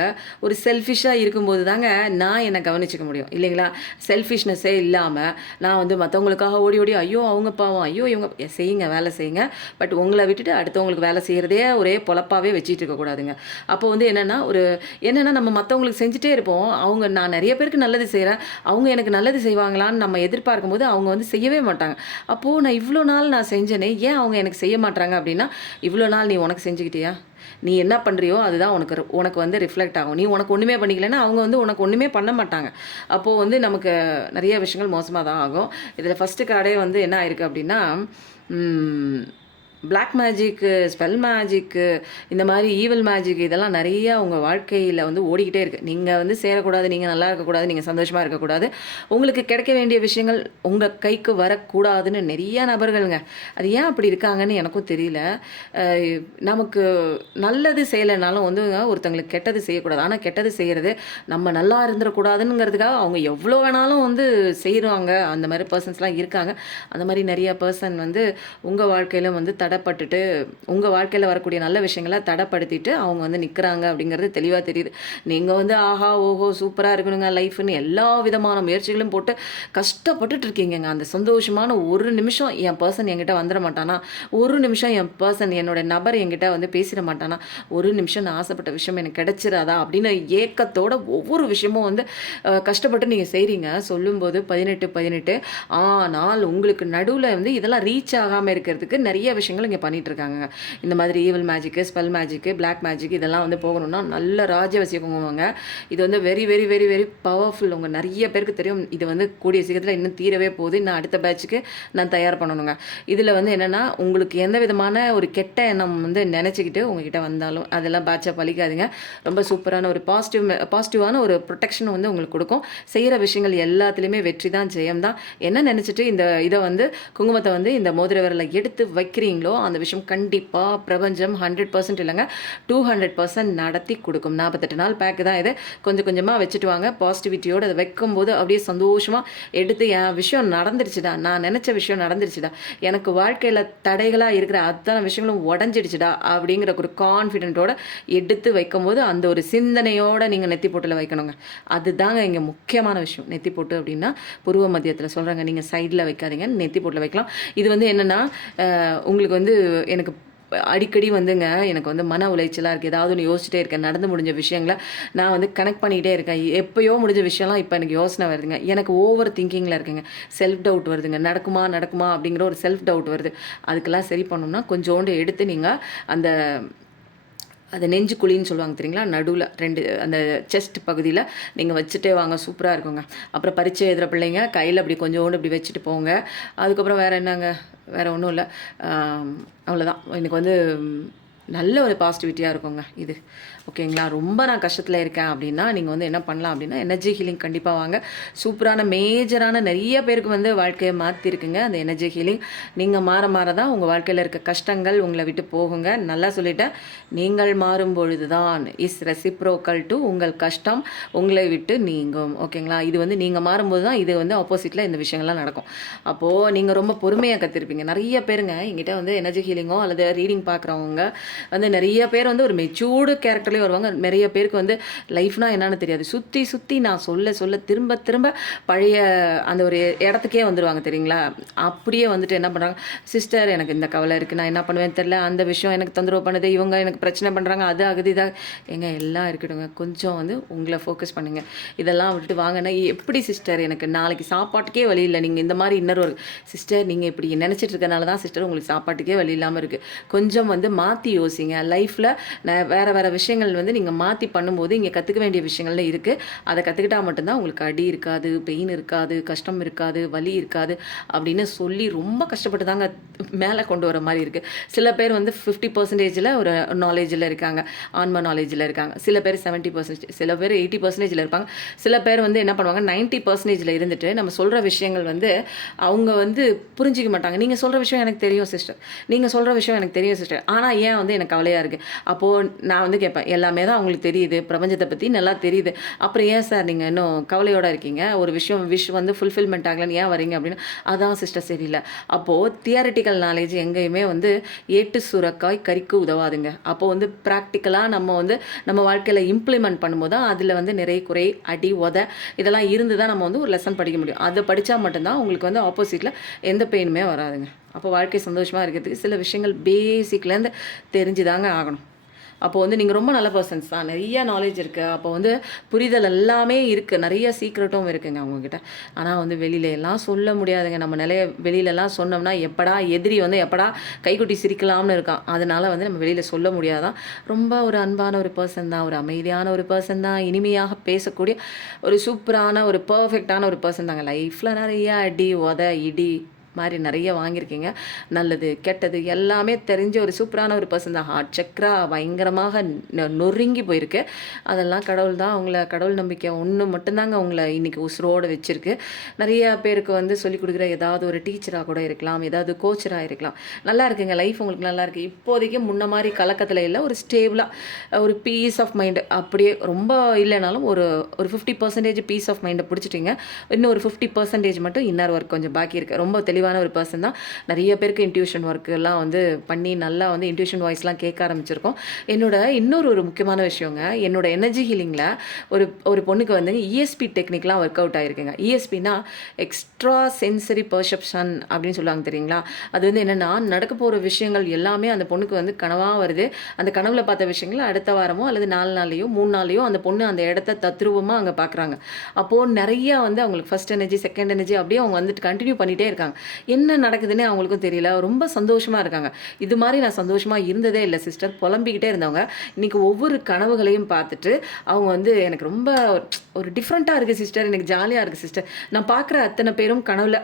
ஒரு செல்ஃபிஷாக இருக்கும்போது தாங்க நான் என்னை கவனிச்சிக்க முடியும் இல்லைங்களா? செல்ஃபிஷ்னஸ்ஸே இல்லாமல் நான் வந்து மற்றவங்களுக்காக ஓடி ஓடி ஐயோ அவங்க பாவம் ஐயோ இவங்க செய்யுங்க வேலை செய்யுங்க, பட் உங்களை விட்டுட்டு அடுத்தவங்களுக்கு வேலை செய்கிறதே ஒரே பொழப்பாகவே வச்சுட்டு இருக்கக்கூடாதுங்க. அப்போ வந்து என்னென்னா நம்ம மற்றவங்களுக்கு செஞ்சுட்டே இருப்போம். நான் நிறைய பேருக்கு நல்லது செய்கிறேன், அவங்க எனக்கு நல்லது செய்வாங்களான்னு நம்ம எதிர்பார்க்கும் போது அவங்க வந்து செய்யவே மாட்டாங்க. அப்போது நான் இவ்வளோ நாள் நான் செஞ்சேனே ஏன் அவங்க எனக்கு செய்ய மாட்டாங்க அப்படின்னா, இவ்வளோ நாள் நீ உனக்கு செஞ்சுக்கிட்டியா, நீ என்ன பண்ணுறியோ அதுதான் உனக்கு வந்து ரிஃப்ளெக்ட் ஆகும். நீ உனக்கு ஒன்றுமே பண்ணிக்கலைன்னா அவங்க வந்து உனக்கு ஒன்றுமே பண்ண மாட்டாங்க. அப்போது வந்து நமக்கு நிறைய விஷயங்கள் மோசமாக தான் ஆகும். இதில் ஃபஸ்ட்டு கார்டே வந்து என்ன ஆயிருக்கு அப்படின்னா, பிளாக் மேஜிக்கு ஸ்பெல் மேஜிக்கு இந்த மாதிரி ஈவல் மேஜிக் இதெல்லாம் நிறையா உங்கள் வாழ்க்கையில் வந்து ஓடிக்கிட்டே இருக்குது. நீங்கள் வந்து சேரக்கூடாது, நீங்கள் நல்லா இருக்கக்கூடாது, நீங்கள் சந்தோஷமாக இருக்கக்கூடாது, உங்களுக்கு கிடைக்க வேண்டிய விஷயங்கள் உங்கள் கைக்கு வரக்கூடாதுன்னு நிறையா நபர்களுங்க. அது ஏன் அப்படி இருக்காங்கன்னு எனக்கும் தெரியல. நமக்கு நல்லது செய்யலைனாலும் வந்து ஒருத்தங்களுக்கு கெட்டது செய்யக்கூடாது. ஆனால் கெட்டது செய்கிறது நம்ம நல்லா இருந்துடக்கூடாதுங்கிறதுக்காக அவங்க எவ்வளோ வேணாலும் வந்து செய்கிறாங்க. அந்த மாதிரி பர்சன்ஸ்லாம் இருக்காங்க. அந்த மாதிரி நிறையா பர்சன் வந்து உங்கள் வாழ்க்கையிலும் வந்து தடைப்பட்டுட்டு உங்கள் வாழ்க்கையில் வரக்கூடிய நல்ல விஷயங்களை தடைப்படுத்திட்டு அவங்க வந்து நிற்கிறாங்க அப்படிங்கிறது தெளிவாக தெரியுது. நீங்கள் வந்து ஆஹா ஓஹோ சூப்பராக இருக்கணுங்க லைஃப்னு எல்லா விதமான முயற்சிகளும் போட்டு கஷ்டப்பட்டுட்டு இருக்கீங்கங்க. அந்த சந்தோஷமான ஒரு நிமிஷம் என் பர்சன் என்கிட்ட வந்துட மாட்டானா, ஒரு நிமிஷம் என் பர்சன் என்னோட நபர் என்கிட்ட வந்து பேசிட மாட்டானா, ஒரு நிமிஷம் நான் ஆசைப்பட்ட விஷயம் எனக்கு கிடைச்சிடாதா அப்படின்னு ஏக்கத்தோட ஒவ்வொரு விஷயமும் வந்து கஷ்டப்பட்டு நீங்கள் செய்கிறீங்க. சொல்லும்போது 18 ஆனால் உங்களுக்கு நடுவில் வந்து இதெல்லாம் ரீச் ஆகாமல் இருக்கிறதுக்கு நிறைய விஷயங்கள் இங்கே பண்ணிகிட்டு இருக்காங்க. இந்த மாதிரி evil magic spell magic black magic இதெல்லாம் வந்து போகணும்னா நல்ல ராஜவசிய குங்குமங்க. இது வந்து very very very very powerful. உங்கள் நிறைய பேருக்கு தெரியும். இது வந்து கூடிய சீக்கிரத்தில் இன்னும் தீரவே போகுது. இன்னும் அடுத்த பேட்சுக்கு நான் தயார் பண்ணணுங்க. இதில் வந்து என்னென்னா உங்களுக்கு எந்த விதமான ஒரு கெட்ட எண்ணம் வந்து நினச்சிக்கிட்டு உங்ககிட்ட வந்தாலும் அதெல்லாம் பேட்சாக பழிக்காதுங்க. ரொம்ப சூப்பரான ஒரு பாசிட்டிவான ஒரு ப்ரொடெக்ஷன் வந்து உங்களுக்கு கொடுக்கும். செய்கிற விஷயங்கள் எல்லாத்துலேயுமே வெற்றி தான் ஜெயம் தான். என்ன நினச்சிட்டு இதை வந்து குங்குமத்தை வந்து இந்த மோதிர விரலை எடுத்து வைக்கிறீங்களோ நினைக்கிறீங்களோ அந்த விஷயம் கண்டிப்பாக பிரபஞ்சம் 100% இல்லைங்க 200% நடத்தி கொடுக்கும். 48 நாள் பேக்கு தான் இது. கொஞ்சம் கொஞ்சமாக வச்சுட்டு வாங்க. பாசிட்டிவிட்டியோடு அதை வைக்கும்போது அப்படியே சந்தோஷமாக எடுத்து என் விஷயம் நடந்துருச்சுடா, நான் நினச்ச விஷயம் நடந்துருச்சுடா, எனக்கு வாழ்க்கையில் தடைகளாக இருக்கிற அத்தனை விஷயங்களும் உடஞ்சிடுச்சுடா அப்படிங்கிற ஒரு கான்ஃபிடென்ட்டோட எடுத்து வைக்கும்போது அந்த ஒரு சிந்தனையோடு நீங்கள் நெத்தி போட்டில் வைக்கணுங்க. அதுதாங்க இங்கே முக்கியமான விஷயம். நெத்தி போட்டு அப்படின்னா புருவ மத்தியத்தில் சொல்கிறாங்க, நீங்கள் சைடில் வைக்காதீங்க, நெத்தி போட்டில் வைக்கலாம். இது வந்து என்னென்னா உங்களுக்கு வந்து எனக்கு அடிக்கடி வந்துங்க எனக்கு வந்து மன உளைச்சலாக இருக்குது, ஏதாவது ஒன்று யோசிச்சுட்டே இருக்கேன், நடந்து முடிஞ்ச விஷயங்களை நான் வந்து கனெக்ட் பண்ணிகிட்டே இருக்கேன், எப்போயோ முடிஞ்ச விஷயம்லாம் இப்போ எனக்கு யோசனை வருதுங்க, எனக்கு ஓவர் திங்கிங்கில் இருக்குங்க, செல்ஃப் டவுட் வருதுங்க, நடக்குமா நடக்குமா அப்படிங்கிற ஒரு செல்ஃப் டவுட் வருது. அதுக்கெல்லாம் சரி பண்ணணும்னா கொஞ்சோண்டு எடுத்து நீங்கள் அந்த அது நெஞ்சு குழின்னு சொல்லுவாங்க தெரியுங்களா, நடுவில் 2 அந்த செஸ்ட் பகுதியில் நீங்கள் வச்சுட்டே வாங்க, சூப்பராக இருக்குங்க. அப்புறம் பரீட்சை எழுதுகிற பிள்ளைங்க கையில் அப்படி கொஞ்சோண்டு இப்படி வச்சுட்டு போங்க. அதுக்கப்புறம் வேறு என்னங்க, வேறு ஒன்றும் இல்லை, அவ்வளோதான். எனக்கு வந்து நல்ல ஒரு பாசிட்டிவிட்டியாக இருக்குங்க இது. ஓகேங்களா? ரொம்ப நான் கஷ்டத்தில் இருக்கேன் அப்படின்னா நீங்கள் வந்து என்ன பண்ணலாம் அப்படின்னா எனர்ஜி ஹீலிங் கண்டிப்பாக வாங்க. சூப்பரான மேஜரான நிறைய பேருக்கு வந்து வாழ்க்கையை மாற்றிருக்குங்க அந்த எனர்ஜி ஹீலிங். நீங்கள் மாற மாற தான் உங்கள் வாழ்க்கையில் இருக்க கஷ்டங்கள் உங்களை விட்டு போகுங்க. நல்லா சொல்லிட்டேன், நீங்கள் மாறும் பொழுது தான் இஸ் ரெசிப்ரோக்கல் டு உங்கள் கஷ்டம் உங்களை விட்டு நீங்கும். ஓகேங்களா? இது வந்து நீங்கள் மாறும்போது தான் இது வந்து ஆப்போசிட்டில் இந்த விஷயங்கள்லாம் நடக்கும். அப்போது நீங்கள் ரொம்ப பொறுமையாக கற்றுருப்பீங்க. நிறைய பேருங்க எங்கிட்ட வந்து எனர்ஜி ஹீலிங்கோ அல்லது ரீடிங் பார்க்குறவங்க வந்து நிறைய பேர் வந்து ஒரு மெச்சூர்டு கேரக்டர்லேயும் வருவாங்க. நிறைய பேருக்கு வந்து லைஃப்னா என்னன்னு தெரியாது. சுற்றி சுற்றி நான் சொல்ல சொல்ல திரும்ப திரும்ப பழைய அந்த ஒரு இடத்துக்கே வந்துடுவாங்க தெரியுங்களா. அப்படியே வந்துட்டு என்ன பண்ணுறாங்க, சிஸ்டர் எனக்கு இந்த கவலை இருக்குது, நான் என்ன பண்ணுவேன்னு தெரில, அந்த விஷயம் எனக்கு தொந்தரவு பண்ணுது, இவங்க எனக்கு பிரச்சனை பண்ணுறாங்க, அது ஆகுது இதாக எங்க எல்லாம் இருக்கட்டுங்க. கொஞ்சம் வந்து உங்களை ஃபோக்கஸ் பண்ணுங்கள். இதெல்லாம் விட்டுட்டு வாங்கன்னா எப்படி சிஸ்டர் எனக்கு நாளைக்கு சாப்பாட்டுக்கே வழி இல்லை, நீங்கள் இந்த மாதிரி இன்னொரு சிஸ்டர் நீங்கள் இப்படி நினச்சிட்டு இருக்கனால தான் சிஸ்டர் உங்களுக்கு சாப்பாட்டுக்கே வழி இல்லாமல் இருக்குது. கொஞ்சம் வந்து மாற்றி யோசிங்க. லைஃப்பில் வேறு வேறு விஷயங்கள் வந்து நீங்கள் மாற்றி பண்ணும்போது இங்கே கற்றுக்க வேண்டிய விஷயங்கள்ல இருக்குது. அதை கற்றுக்கிட்டால் மட்டும்தான் உங்களுக்கு அடி இருக்காது, பெயின் இருக்காது, கஷ்டம் இருக்காது, வலி இருக்காது அப்படின்னு சொல்லி ரொம்ப கஷ்டப்பட்டு தாங்க மேலே கொண்டு வர மாதிரி இருக்குது. சில பேர் வந்து 50% ஒரு நாலேஜில் இருக்காங்க, ஆன்ம நாலேஜில் இருக்காங்க. சில பேர் 70%, சில பேர் 80% இருப்பாங்க. சில பேர் வந்து என்ன பண்ணுவாங்க 90% இருந்துட்டு நம்ம சொல்கிற விஷயங்கள் வந்து அவங்க வந்து புரிஞ்சிக்க மாட்டாங்க. நீங்கள் சொல்கிற விஷயம் எனக்கு தெரியும் சிஸ்டர், நீங்கள் சொல்கிற விஷயம் எனக்கு தெரியும் சிஸ்டர், ஆனால் ஏன் வந்து எனக்கு கவலையாக இருக்குது. அப்போது நான் வந்து கேட்பேன், எல்லாமே தான் அவங்களுக்கு தெரியுது, பிரபஞ்சத்தை பற்றி நல்லா தெரியுது, அப்புறம் ஏன் சார் நீங்கள் இன்னும் கவலையோடு இருக்கீங்க, ஒரு விஷயம் வந்து ஃபுல்ஃபில்மெண்ட் ஆகலன்னு ஏன் வரீங்க அப்படின்னு. அதான் சிஸ்டர் சரியில்லை. அப்போது தியரிட்டிக்கல் நாலேஜ் எங்கேயுமே வந்து ஏட்டு சுரக்காய் கறிக்கு உதவாதுங்க. அப்போது வந்து ப்ராக்டிக்கலாக நம்ம வந்து நம்ம வாழ்க்கையில் இம்ப்ளிமெண்ட் பண்ணும்போது தான் அதில் வந்து நிறைய குறை அடி உத இதெல்லாம் இருந்து தான் நம்ம வந்து ஒரு லெசன் படிக்க முடியும். அதை படித்தா மட்டும்தான் உங்களுக்கு வந்து ஆப்போசிட்டில் எந்த பெயினுமே வராதுங்க. அப்போ வாழ்க்கை சந்தோஷமாக இருக்கிறதுக்கு சில விஷயங்கள் பேசிக்லேருந்து தெரிஞ்சு தாங்க ஆகணும். அப்போ வந்து நீங்கள் ரொம்ப நல்ல பர்சன்ஸ் தான், நிறைய நாலேஜ் இருக்குது, அப்போ வந்து புரிதல் எல்லாமே இருக்குது, நிறைய சீக்ரெட்டும் இருக்குங்க அவங்கக்கிட்ட. ஆனால் வந்து வெளியில எல்லாம் சொல்ல முடியாதுங்க. நம்ம நிலைய வெளியிலலாம் சொன்னோம்னா எப்படா எதிரி வந்து எப்படா கைக்குட்டி சிரிக்கலாம்னு இருக்கான். அதனால் வந்து நம்ம வெளியில் சொல்ல முடியாதான். ரொம்ப ஒரு அன்பான ஒரு பர்சன் தான், ஒரு அமைதியான ஒரு பர்சன் தான், இனிமையாக பேசக்கூடிய ஒரு சூப்பரான ஒரு பர்ஃபெக்டான ஒரு பர்சன் தாங்க. லைஃப்பில் நிறைய அடி உத இடி மாதிரி நிறைய வாங்கியிருக்கீங்க. நல்லது கெட்டது எல்லாமே தெரிஞ்ச ஒரு சூப்பரான ஒரு பர்சன் தான். ஹார்ட் சக்ரா பயங்கரமாக நொறுங்கி போயிருக்கு. அதெல்லாம் கடவுள் தான் அவங்கள, கடவுள் நம்பிக்கை ஒன்று மட்டும்தாங்க அவங்கள இன்றைக்கி உசுரோடு வச்சுருக்கு. நிறைய பேருக்கு வந்து சொல்லிக் கொடுக்குற ஏதாவது ஒரு டீச்சராக கூட இருக்கலாம், ஏதாவது கோச்சராக இருக்கலாம். நல்லா இருக்குங்க, லைஃப் உங்களுக்கு நல்லா இருக்குது. இப்போதைக்கு முன்ன மாதிரி கலக்கத்தில் இல்லை, ஒரு ஸ்டேபிளாக ஒரு பீஸ் ஆஃப் மைண்டு, அப்படியே ரொம்ப இல்லைனாலும் ஒரு 50% பீஸ் ஆஃப் மைண்டை பிடிச்சிட்டிங்க. இன்னும் ஒரு 50% மட்டும் இன்னர் ஒர்க் கொஞ்சம் பாக்கி இருக்குது. ரொம்ப தெளிவான ஒரு பர்சன் தான். நிறைய பேருக்கு இன்ட்யூஷன் ஒர்க்கெல்லாம் வந்து பண்ணி நல்லா வந்து இன்ட்யூஷன் வாய்ஸ்லாம் கேட்க ஆரம்பிச்சிருக்கோம். என்னோட இன்னொரு ஒரு முக்கியமான விஷயங்க, என்னோட எனர்ஜி ஹீலிங்கில் ஒரு பொண்ணுக்கு வந்து இஎஸ்பி டெக்னிக்லாம் ஒர்க் அவுட் ஆகிருக்குங்க. இஎஸ்பின்னா எக்ஸ்ட்ரா சென்சரி பர்செப்ஷன் அப்படின்னு சொல்லுவாங்க தெரியுங்களா. அது வந்து என்னென்னா நடக்க போகிற விஷயங்கள் எல்லாமே அந்த பொண்ணுக்கு வந்து கனவாக வருது. அந்த கனவுல பார்த்த விஷயங்கள் அடுத்த வாரமோ அல்லது 4 நாள்லையோ 3 நாள்லையோ அந்த பொண்ணு அந்த இடத்த தத்ரூபமாக அங்கே பார்க்குறாங்க. அப்போது நிறையா வந்து அவங்களுக்கு ஃபஸ்ட் எனர்ஜி செகண்ட் எனர்ஜி அப்படியே அவங்க வந்துட்டு கண்டினியூ பண்ணிகிட்டே இருக்காங்க. என்ன நடக்குதுன்னே அவங்களுக்கும் தெரியல, ரொம்ப சந்தோஷமாக இருக்காங்க. இது மாதிரி நான் சந்தோஷமாக இருந்ததே இல்லை சிஸ்டர். புலம்பிக்கிட்டே இருந்தவங்க இன்றைக்கி ஒவ்வொரு கனவுகளையும் பார்த்துட்டு அவங்க வந்து எனக்கு ரொம்ப ஒரு டிஃப்ரெண்ட்டாக இருக்குது சிஸ்டர், எனக்கு ஜாலியாக இருக்குது சிஸ்டர், நான் பார்க்குற அத்தனை பேரும் கனவில்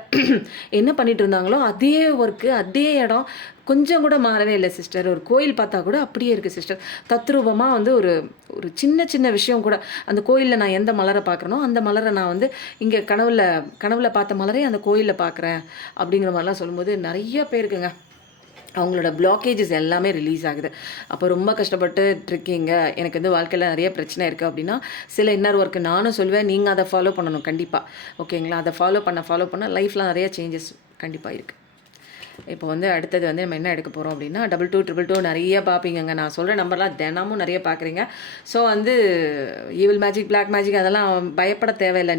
என்ன பண்ணிட்டு இருந்தாங்களோ அதே ஒர்க்கு அதே இடம் கொஞ்சம் கூட மாறவே இல்லை சிஸ்டர். ஒரு கோயில் பார்த்தா கூட அப்படியே இருக்குது சிஸ்டர். தத்ரூபமாக வந்து ஒரு ஒரு சின்ன சின்ன விஷயம் கூட, அந்த கோயிலில் நான் எந்த மலரை பார்க்குறனோ அந்த மலரை நான் வந்து இங்கே கனவில் பார்த்த மலரை அந்த கோயிலில் பார்க்குறேன் அப்படிங்கிற மாதிரிலாம் சொல்லும்போது நிறைய பேருக்குங்க அவங்களோட பிளாக்கேஜஸ் எல்லாமே ரிலீஸ் ஆகுது. அப்போ ரொம்ப கஷ்டப்பட்டுட்டு இருக்கீங்க, எனக்கு வந்து வாழ்க்கையில் நிறைய பிரச்சனை இருக்குது அப்படின்னா, சில இன்னர் ஒர்க்கு நானும் சொல்லுவேன், நீங்கள் அதை ஃபாலோ பண்ணணும் கண்டிப்பாக. ஓகேங்களா? அதை ஃபாலோ பண்ண லைஃப்பில் நிறைய சேஞ்சஸ் கண்டிப்பாக இருக்குது. இப்போ வந்து அடுத்தது வந்து நம்ம என்ன எடுக்க போகிறோம் அப்படின்னா 2222 நிறைய பார்ப்பீங்கங்க. நான் சொல்கிற நம்பர்லாம் தினமும் நிறைய பார்க்குறீங்க. ஸோ வந்து ஈவில் மேஜிக், பிளாக் மேஜிக் அதெல்லாம் பயப்பட தேவையில்லை.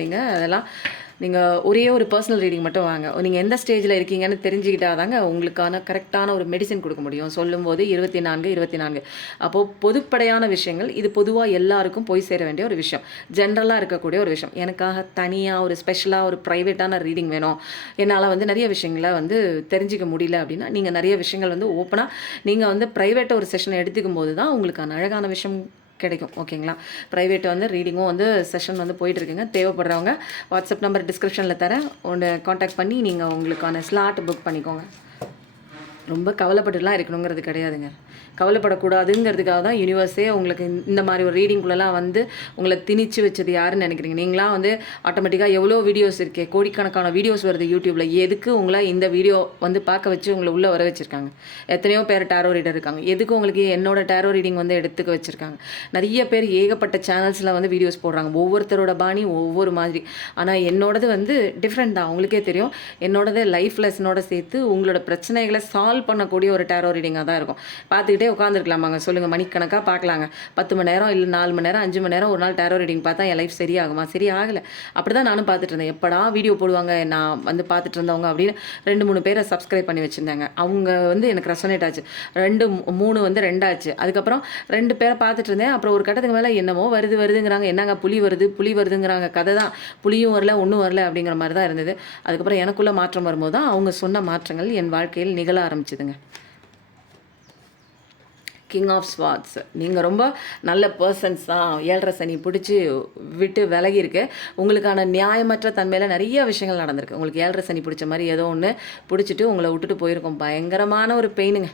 நீங்கள் ஒரே ஒரு பர்சனல் ரீடிங் மட்டும் வாங்க. நீங்கள் எந்த ஸ்டேஜில் இருக்கீங்கன்னு தெரிஞ்சுக்கிட்டால் தாங்க உங்களுக்கான கரெக்டான ஒரு மெடிசன் கொடுக்க முடியும். சொல்லும்போது 24 அப்போது பொதுப்படையான விஷயங்கள், இது பொதுவாக எல்லாருக்கும் போய் சேர வேண்டிய ஒரு விஷயம், ஜென்ரலாக இருக்கக்கூடிய ஒரு விஷயம். எனக்காக தனியாக ஒரு ஸ்பெஷலாக ஒரு ப்ரைவேட்டான ரீடிங் வேணும், என்னால் வந்து நிறைய விஷயங்களை வந்து தெரிஞ்சிக்க முடியல அப்படின்னா, நீங்கள் நிறைய விஷயங்கள் வந்து ஓப்பனாக நீங்கள் வந்து ப்ரைவேட்டாக ஒரு செஷன் எடுத்துக்கும் போது தான் உங்களுக்கான அழகான விஷயம் கிடைக்கும். ஓகேங்களா? ப்ரைவேட் வந்து ரீடிங்கும் வந்து செஷன் வந்து போயிட்டுருக்குங்க. தேவைப்படுறவங்க வாட்ஸ்அப் நம்பர் டிஸ்கிரிப்ஷனில் தரேன், ஒன்று காண்டாக்ட் பண்ணி நீங்கள் உங்களுக்கான ஸ்லாட் புக் பண்ணிக்கோங்க. ரொம்ப கவலைப்பட்டுலாம் இருக்கணுங்கிறது கிடையாதுங்க. கவலைப்படக்கூடாதுங்கிறதுக்காக தான் யூனிவர்ஸே உங்களுக்கு இந்த மாதிரி ஒரு ரீடிங்குள்ளெல்லாம் வந்து உங்களை திணிச்சு வச்சது யாருன்னு நினைக்கிறீங்க? நீங்களாம் வந்து ஆட்டோமேட்டிக்காக எவ்வளோ வீடியோஸ் இருக்கே, கோடிக்கணக்கான வீடியோஸ் வருது யூடியூப்பில். எதுக்கு உங்களை இந்த வீடியோ வந்து பார்க்க வச்சு உங்களை உள்ளே வர வச்சுருக்காங்க? எத்தனையோ பேர் டேரோ ரீடர் இருக்காங்க. எதுக்கு உங்களுக்கு என்னோட டேரோ ரீடிங் வந்து எடுத்துக்க வச்சுருக்காங்க? நிறைய பேர் ஏகப்பட்ட சேனல்ஸில் வந்து வீடியோஸ் போடுறாங்க. ஒவ்வொருத்தரோட பாணி ஒவ்வொரு மாதிரி. ஆனால் என்னோடது வந்து டிஃப்ரெண்ட் தான். உங்களுக்கே தெரியும். என்னோடது லைஃப் லெசனோட சேர்த்து உங்களோட பிரச்சனைகளை சால்வ் பண்ணக்கூடிய ஒரு டேரோ ரீடிங்காக தான் இருக்கும். பார்த்துக்கிட்டே உட்காந்துருக்கலாமாங்க? சொல்லுங்கள். மணிக்கணக்காக பார்க்கலாங்க. 10 மணி நேரம் இல்லை 4 மணி நேரம் 5 மணி நேரம் ஒரு நாள் டேரோ ரீடிங் பார்த்தா என் லைஃப் சரியாகுமா? சரி ஆகலை. அப்படி தான் நானும் பார்த்துட்டு இருந்தேன். எப்படா வீடியோ போடுவாங்க நான் வந்து பார்த்துட்டு இருந்தவங்க அப்படின்னு 2-3 பேரை சப்ஸ்கிரைப் பண்ணி வச்சுருந்தாங்க. அவங்க வந்து எனக்கு ரெசனேட் ஆச்சு. 2-3 வந்து 2 ஆச்சு. அதுக்கப்புறம் 2 பேரை பார்த்துட்டு இருந்தேன். அப்புறம் ஒரு கட்டத்துக்கு மேலே என்னமோ வருதுங்கிறாங்க. என்னங்க புலி வருதுங்கிறாங்க. கதை தான், புலியும் வரல ஒன்றும் வரல அப்படிங்கிற மாதிரி தான் இருந்தது. அதுக்கப்புறம் எனக்குள்ளே மாற்றம் வரும்போது தான் அவங்க சொன்ன மாற்றங்கள் என் வாழ்க்கையில் நிகழ ஆரம்பிச்சுதுங்க. கிங் ஆஃப் ஸ்வார்ட்ஸ், நீங்கள் ரொம்ப நல்ல பர்சன்ஸ் தான். 7.5 சனி பிடிச்சி விட்டு விலகி இருக்கு. உங்களுக்கான நியாயமற்ற தன்மையில் நிறைய விஷயங்கள் நடந்திருக்கு. உங்களுக்கு 7.5 சனி பிடிச்ச மாதிரி ஏதோ ஒன்று பிடிச்சிட்டு உங்களை விட்டுட்டு போயிருக்கோம். பயங்கரமான ஒரு பெயினுங்க,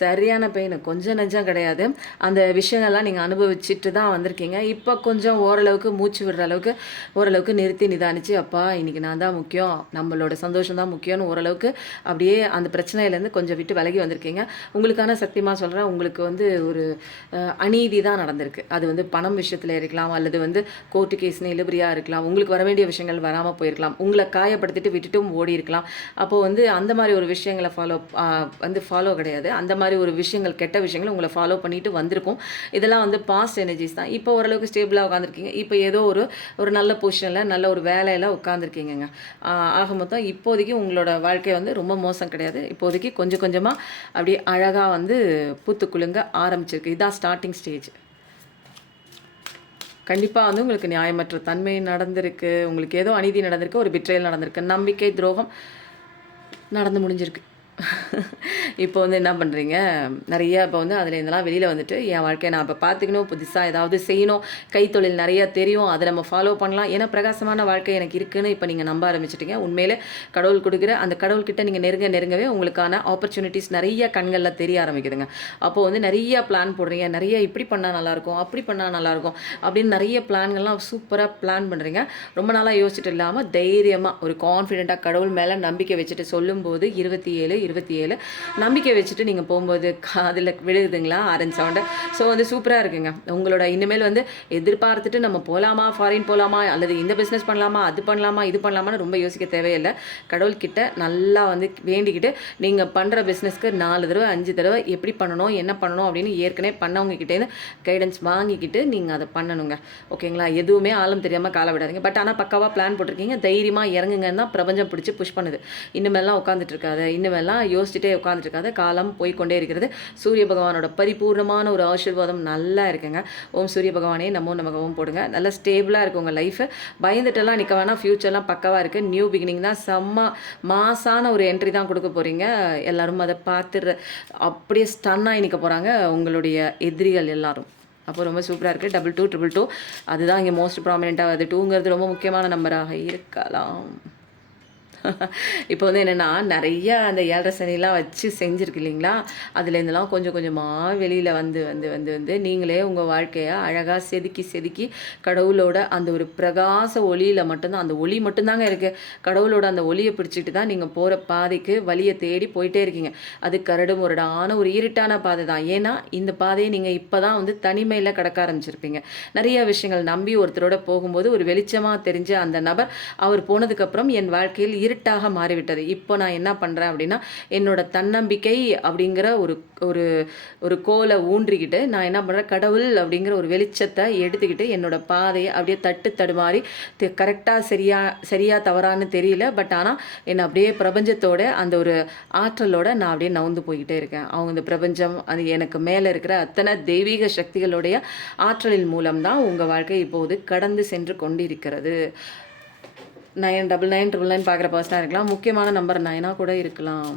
சரியான பெயின், கொஞ்சம் நெஞ்சம் கிடையாது. அந்த விஷயங்கள்லாம் நீங்கள் அனுபவிச்சுட்டு தான் வந்திருக்கீங்க. இப்போ கொஞ்சம் ஓரளவுக்கு மூச்சு விடுற அளவுக்கு ஓரளவுக்கு நிறுத்தி நிதானிச்சு, அப்பா இன்றைக்கி நான் தான் முக்கியம், நம்மளோட சந்தோஷம் தான் முக்கியம்னு ஓரளவுக்கு அப்படியே அந்த பிரச்சனையிலேருந்து கொஞ்சம் விட்டு விலகி வந்திருக்கீங்க. உங்களுக்கான சத்தியமாக சொல்கிறேன், உங்களுக்கு வந்து ஒரு அநீதி தான் நடந்திருக்கு. அது வந்து பணம் விஷயத்தில் இருக்கலாம், அல்லது வந்து கோர்ட்டு கேஸ்னு இழுபறியாக இருக்கலாம், உங்களுக்கு வர வேண்டிய விஷயங்கள் வராமல் போயிருக்கலாம், உங்களை காயப்படுத்திட்டு விட்டுட்டும் ஓடி இருக்கலாம். அப்போது வந்து அந்த மாதிரி ஒரு விஷயங்களை ஃபாலோ கிடையாது. அந்த மாதிரி ஒரு விஷயங்கள், கெட்ட விஷயங்கள் உங்களை ஃபாலோ பண்ணிட்டு வந்திருக்கும். இதெல்லாம் வந்து பாஸ்ட் எனர்ஜிஸ் தான். இப்போ ஓரளவுக்கு ஸ்டேபிளாக உட்காந்துருக்கீங்க. இப்போ ஏதோ ஒரு நல்ல பொசிஷனில் நல்ல ஒரு வேலையில் உட்காந்துருக்கீங்க. ஆக மொத்தம் இப்போதைக்கு உங்களோட வாழ்க்கை வந்து ரொம்ப மோசம் கிடையாது. இப்போதைக்கு கொஞ்சம் கொஞ்சமாக அப்படியே அழகாக வந்து பூத்து குலுங்க ஆரம்பிச்சிருக்கு. இதுதான் ஸ்டார்டிங் ஸ்டேஜ். கண்டிப்பாக வந்து உங்களுக்கு நியாயமற்ற தன்மை நடந்திருக்கு, உங்களுக்கு ஏதோ அநீதி நடந்திருக்கு, ஒரு பிட்ரேல் நடந்திருக்கு, நம்பிக்கை துரோகம் நடந்து முடிஞ்சிருக்கு. இப்போ வந்து என்ன பண்ணுறீங்க, நிறைய இப்போ வந்து அதில் இருந்தெல்லாம் வெளியில் வந்துட்டு என் வாழ்க்கையை நான் இப்போ பார்த்துக்கணும், புதுசாக ஏதாவது செய்யணும், கைத்தொழில் நிறையா தெரியும், அதை நம்ம ஃபாலோ பண்ணலாம், ஏன்னா பிரகாசமான வாழ்க்கை எனக்கு இருக்குதுன்னு இப்போ நீங்கள் நம்ப ஆரம்பிச்சிட்டிங்க. உண்மையிலே கடவுள் கொடுக்குற அந்த கடவுள்கிட்ட நீங்கள் நெருங்கவே உங்களுக்கான ஆப்பர்ச்சுனிட்டிஸ் நிறைய கண்களில் தெரிய ஆரம்பிக்குதுங்க. அப்போது வந்து நிறைய பிளான் போடுறீங்க, நிறைய இப்படி பண்ணால் நல்லாயிருக்கும், அப்படி பண்ணால் நல்லாயிருக்கும் அப்படின்னு நிறைய பிளான்கள்லாம் சூப்பராக பிளான் பண்ணுறீங்க. ரொம்ப நாளாக யோசிச்சுட்டு இல்லாமல் தைரியமாக ஒரு கான்ஃபிடென்ட்டாக கடவுள் மேலே நம்பிக்கை வச்சுட்டு சொல்லும்போது 27 நம்பிக்கை வச்சுட்டு நீங்கள் போகும்போது காதில் விழுகுதுங்களா ஆரஞ்சு சவுண்டு. ஸோ வந்து சூப்பராக இருக்குங்க. உங்களோட இனிமேல் வந்து எதிர்பார்த்துட்டு நம்ம போகலாமா, ஃபாரின் போகலாமா, அல்லது இந்த பிஸ்னஸ் பண்ணலாமா, அது பண்ணலாமா, இது பண்ணலாமான்னு ரொம்ப யோசிக்க தேவையில்லை. கடவுள்கிட்ட நல்லா வந்து வேண்டிக்கிட்டு நீங்கள் பண்ணுற பிஸ்னஸ்க்கு 4 தடவை 5 தடவை எப்படி பண்ணணும், என்ன பண்ணணும் அப்படின்னு ஏற்கனவே பண்ணவங்க கிட்டேருந்து கைடன்ஸ் வாங்கிக்கிட்டு நீங்கள் அதை பண்ணணுங்க. ஓகேங்களா? எதுவுமே ஆழம் தெரியாமல் காலை விடாதீங்க. பட் ஆனால் பக்காவாக பிளான் போட்டிருக்கீங்க, தைரியமாக இறங்குங்கன்னு தான் பிரபஞ்சம் பிடிச்சி புஷ் பண்ணுது. இனிமேலாம் உட்காந்துட்டு இருக்காது, இனிமேலாம் யோசிச்சுட்டே உட்காந்துட்டு இருக்காது. காலம் போய்கொண்டே இருக்கிறது. சூரிய பகவானோட பரிபூர்ணமான ஒரு ஆசீர்வாதம் நல்லா இருக்குங்க. ஓம் சூரிய பகவானே நமோ நமகவும் போடுங்க. நல்லா ஸ்டேபிளாக இருக்கும் உங்கள் லைஃப். பயந்துட்டெல்லாம் நிற்க வேணாம். ஃப்யூச்சர்லாம் பக்கவாக இருக்குது. நியூ பிகினிங் தான். செம்ம மாசான ஒரு என்ட்ரி தான் கொடுக்க போகிறீங்க. எல்லோரும் அதை பார்த்துட்டு அப்படியே ஸ்டன்னாகி நிற்க போகிறாங்க உங்களுடைய எதிரிகள் எல்லாரும். அப்போ ரொம்ப சூப்பராக இருக்குது. 2222 அதுதான் இங்கே மோஸ்ட் ப்ராமினெண்ட்டாக வருது. 2ங்கிறது ரொம்ப முக்கியமான நம்பராக இருக்கலாம். இப்போ வந்து என்னென்னா நிறைய அந்த 7:30 சனிலாம் வச்சு செஞ்சுருக்கு இல்லைங்களா, அதுலேருந்துலாம் கொஞ்சம் கொஞ்சமாக வெளியில் வந்து வந்து வந்து வந்து நீங்களே உங்கள் வாழ்க்கையை அழகாக செதுக்கி செதுக்கி கடவுளோட அந்த ஒரு பிரகாச ஒளியில் மட்டும்தான், அந்த ஒளி மட்டும்தாங்க இருக்குது. கடவுளோட அந்த ஒளியை பிடிச்சிட்டு தான் நீங்கள் போகிற பாதைக்கு வழியை தேடி போயிட்டே இருக்கீங்க. அது கரடு முரடான ஒரு இருட்டான பாதை தான். ஏன்னா இந்த பாதையை நீங்கள் இப்போ தான் வந்து தனிமையில் கடக்க ஆரம்பிச்சிருப்பீங்க. நிறைய விஷயங்கள் நம்பி ஒருத்தரோட போகும்போது ஒரு வெளிச்சமாக தெரிஞ்ச அந்த நபர் அவர் போனதுக்கப்புறம் என் வாழ்க்கையில் இருட்டாக மாறிவிட்டது. இப்போ நான் என்ன பண்ணுறேன் அப்படின்னா, என்னோட தன்னம்பிக்கை அப்படிங்கிற ஒரு ஒரு ஒரு கோலை ஊன்றிக்கிட்டு நான் என்ன பண்ணுறேன், கடவுள் அப்படிங்கிற ஒரு வெளிச்சத்தை எடுத்துக்கிட்டு என்னோட பாதையை அப்படியே தட்டு தடுமாறி கரெக்டாக சரியா தவறான்னு தெரியல. பட் ஆனால் என்னை அப்படியே பிரபஞ்சத்தோட அந்த ஒரு ஆற்றலோட நான் அப்படியே நவுந்து போய்கிட்டே இருக்கேன். அவங்க இந்த பிரபஞ்சம் அது எனக்கு மேலே இருக்கிற அத்தனை தெய்வீக சக்திகளுடைய ஆற்றலின் மூலம்தான் உங்கள் வாழ்க்கை இப்போது கடந்து சென்று கொண்டிருக்கிறது. 999999 பார்க்குற பர்சனாக இருக்கலாம், முக்கியமான நம்பர் 9ஆக கூட இருக்கலாம்.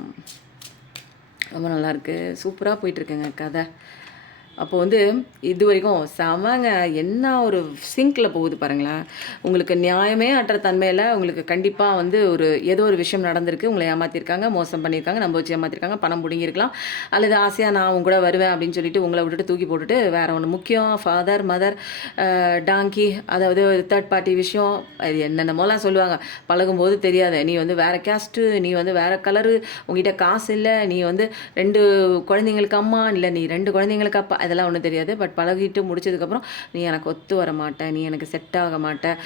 ரொம்ப நல்லாயிருக்கு, சூப்பராக போயிட்டுருக்குங்க கதை. அப்போ வந்து இது வரைக்கும் செமங்க, என்ன ஒரு சிங்கில் போகுது பாருங்களேன். உங்களுக்கு நியாயமே அற்ற தன்மையில் உங்களுக்கு கண்டிப்பாக வந்து ஏதோ ஒரு விஷயம் நடந்திருக்கு. உங்களை ஏமாற்றிருக்காங்க, மோசம் பண்ணியிருக்காங்க, நம்ப வச்சு ஏமாற்றிருக்காங்க, பணம் பிடிங்கிருக்கலாம், அல்லது ஆசையாக நான் உங்க கூட வருவேன் அப்படின்னு சொல்லிட்டு உங்களை விட்டுட்டு தூக்கி போட்டுட்டு வேறு ஒன்று முக்கியம் ஃபாதர் மதர் டாங்கி, அதாவது தேர்ட் பார்ட்டி விஷயம், அது என்னென்னமோலாம் சொல்லுவாங்க. பழகும்போது தெரியாது, நீ வந்து வேறு கேஸ்ட்டு, நீ வந்து வேறு கலரு, உங்ககிட்ட காசு இல்லை, நீ வந்து 2 குழந்தைங்களுக்கு அம்மா இல்லை, நீ 2 குழந்தைங்களுக்கு அப்பா, அதெல்லாம் ஒன்றும் தெரியாது. பட் பழகிட்டு முடிச்சதுக்கப்புறம் நீ எனக்கு ஒத்து வர மாட்டேன், நீ எனக்கு செட் ஆக மாட்டேன்,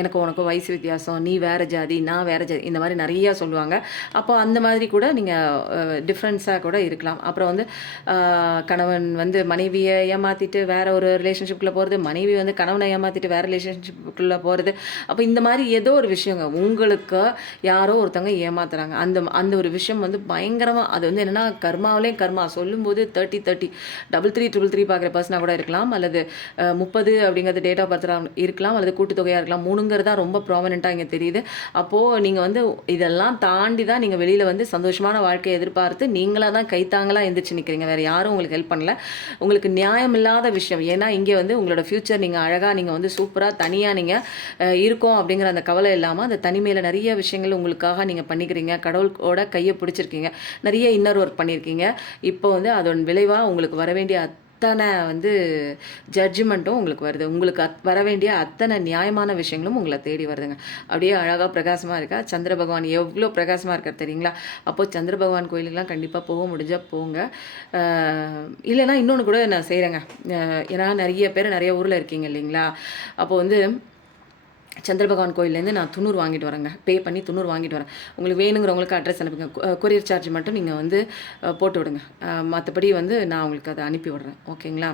எனக்கு உனக்கு வயசு வித்தியாசம், நீ வேறு ஜாதி நான் வேறு ஜாதி, இந்த மாதிரி நிறையா சொல்லுவாங்க. அப்போ அந்த மாதிரி கூட நீங்கள் டிஃப்ரென்ஸாக கூட இருக்கலாம். அப்புறம் வந்து கணவன் வந்து மனைவியை ஏமாற்றிட்டு வேறு ஒரு ரிலேஷன்ஷிப்பில் போகிறது, மனைவி வந்து கணவனை ஏமாற்றிட்டு வேறு ரிலேஷன்ஷிப்புக்குள்ளே போகிறது. அப்போ இந்த மாதிரி ஏதோ ஒரு விஷயங்க உங்களுக்கு யாரோ ஒருத்தவங்க ஏமாத்துறாங்க. அந்த அந்த ஒரு விஷயம் வந்து பயங்கரமாக, அது வந்து என்னென்னா கர்மாவிலேயும் கர்மா சொல்லும்போது 30 33 333 பார்க்குற பர்சனாக கூட இருக்கலாம், அல்லது 30 அப்படிங்கிறது டேட் ஆஃப் பர்த்தாக இருக்கலாம், அல்லது கூட்டுத்தொகையாக இருக்கலாம். 3ங்கிறது தான் ரொம்ப ப்ராமினெண்ட்டாக இங்கே தெரியுது. அப்போது நீங்கள் வந்து இதெல்லாம் தாண்டி தான் நீங்கள் வெளியில் வந்து சந்தோஷமான வாழ்க்கையை எதிர்பார்த்து நீங்களாக தான் கைத்தாங்களாக எந்திரிச்சு நிற்கிறீங்க. வேறு யாரும் உங்களுக்கு ஹெல்ப் பண்ணல. உங்களுக்கு நியாயம் இல்லாத விஷயம். ஏன்னா இங்கே வந்து உங்களோட ஃப்யூச்சர் நீங்கள் அழகாக நீங்கள் வந்து சூப்பராக தனியாக நீங்கள் இருக்கோம் அப்படிங்கிற அந்த கவலை இல்லாமல் அந்த தனிமையில் நிறைய விஷயங்கள் உங்களுக்காக நீங்கள் பண்ணிக்கிறீங்க. கடவுளோட கையை பிடிச்சிருக்கீங்க, நிறைய இன்னர் ஒர்க் பண்ணியிருக்கீங்க. இப்போ வந்து அதோட விளைவாக உங்களுக்கு வர வேண்டிய அத்தனை வந்து ஜட்ஜ்மெண்ட்டும் உங்களுக்கு வருது. உங்களுக்கு வர வேண்டிய அத்தனை நியாயமான விஷயங்களும் உங்களை தேடி வருதுங்க. அப்படியே அழகாக பிரகாசமாக இருக்கா. சந்திர பகவான் எவ்வளோ பிரகாசமாக இருக்கார் தெரியுங்களா? அப்போது சந்திர பகவான் கோயிலுக்கெலாம் கண்டிப்பாக போக முடிஞ்சால் போங்க. இல்லைன்னா இன்னொன்று கூட நான் செய்கிறேங்க. ஏன்னா நிறைய பேர் நிறைய ஊரில் இருக்கீங்க இல்லைங்களா? அப்போது வந்து சந்திர பகவான் கோயிலேருந்து நான் துண்ணூறு வாங்கிட்டு வரேங்க. பே பண்ணி துண்ணூறு வாங்கிட்டு வரேன். உங்களுக்கு வேணுங்கிறவங்களுக்கு அட்ரஸ் அனுப்புங்க. கொரியர் சார்ஜ் மட்டும் நீங்கள் வந்து போட்டு விடுங்க. மற்றபடி வந்து நான் உங்களுக்கு அதை அனுப்பி விடுறேன். ஓகேங்களா?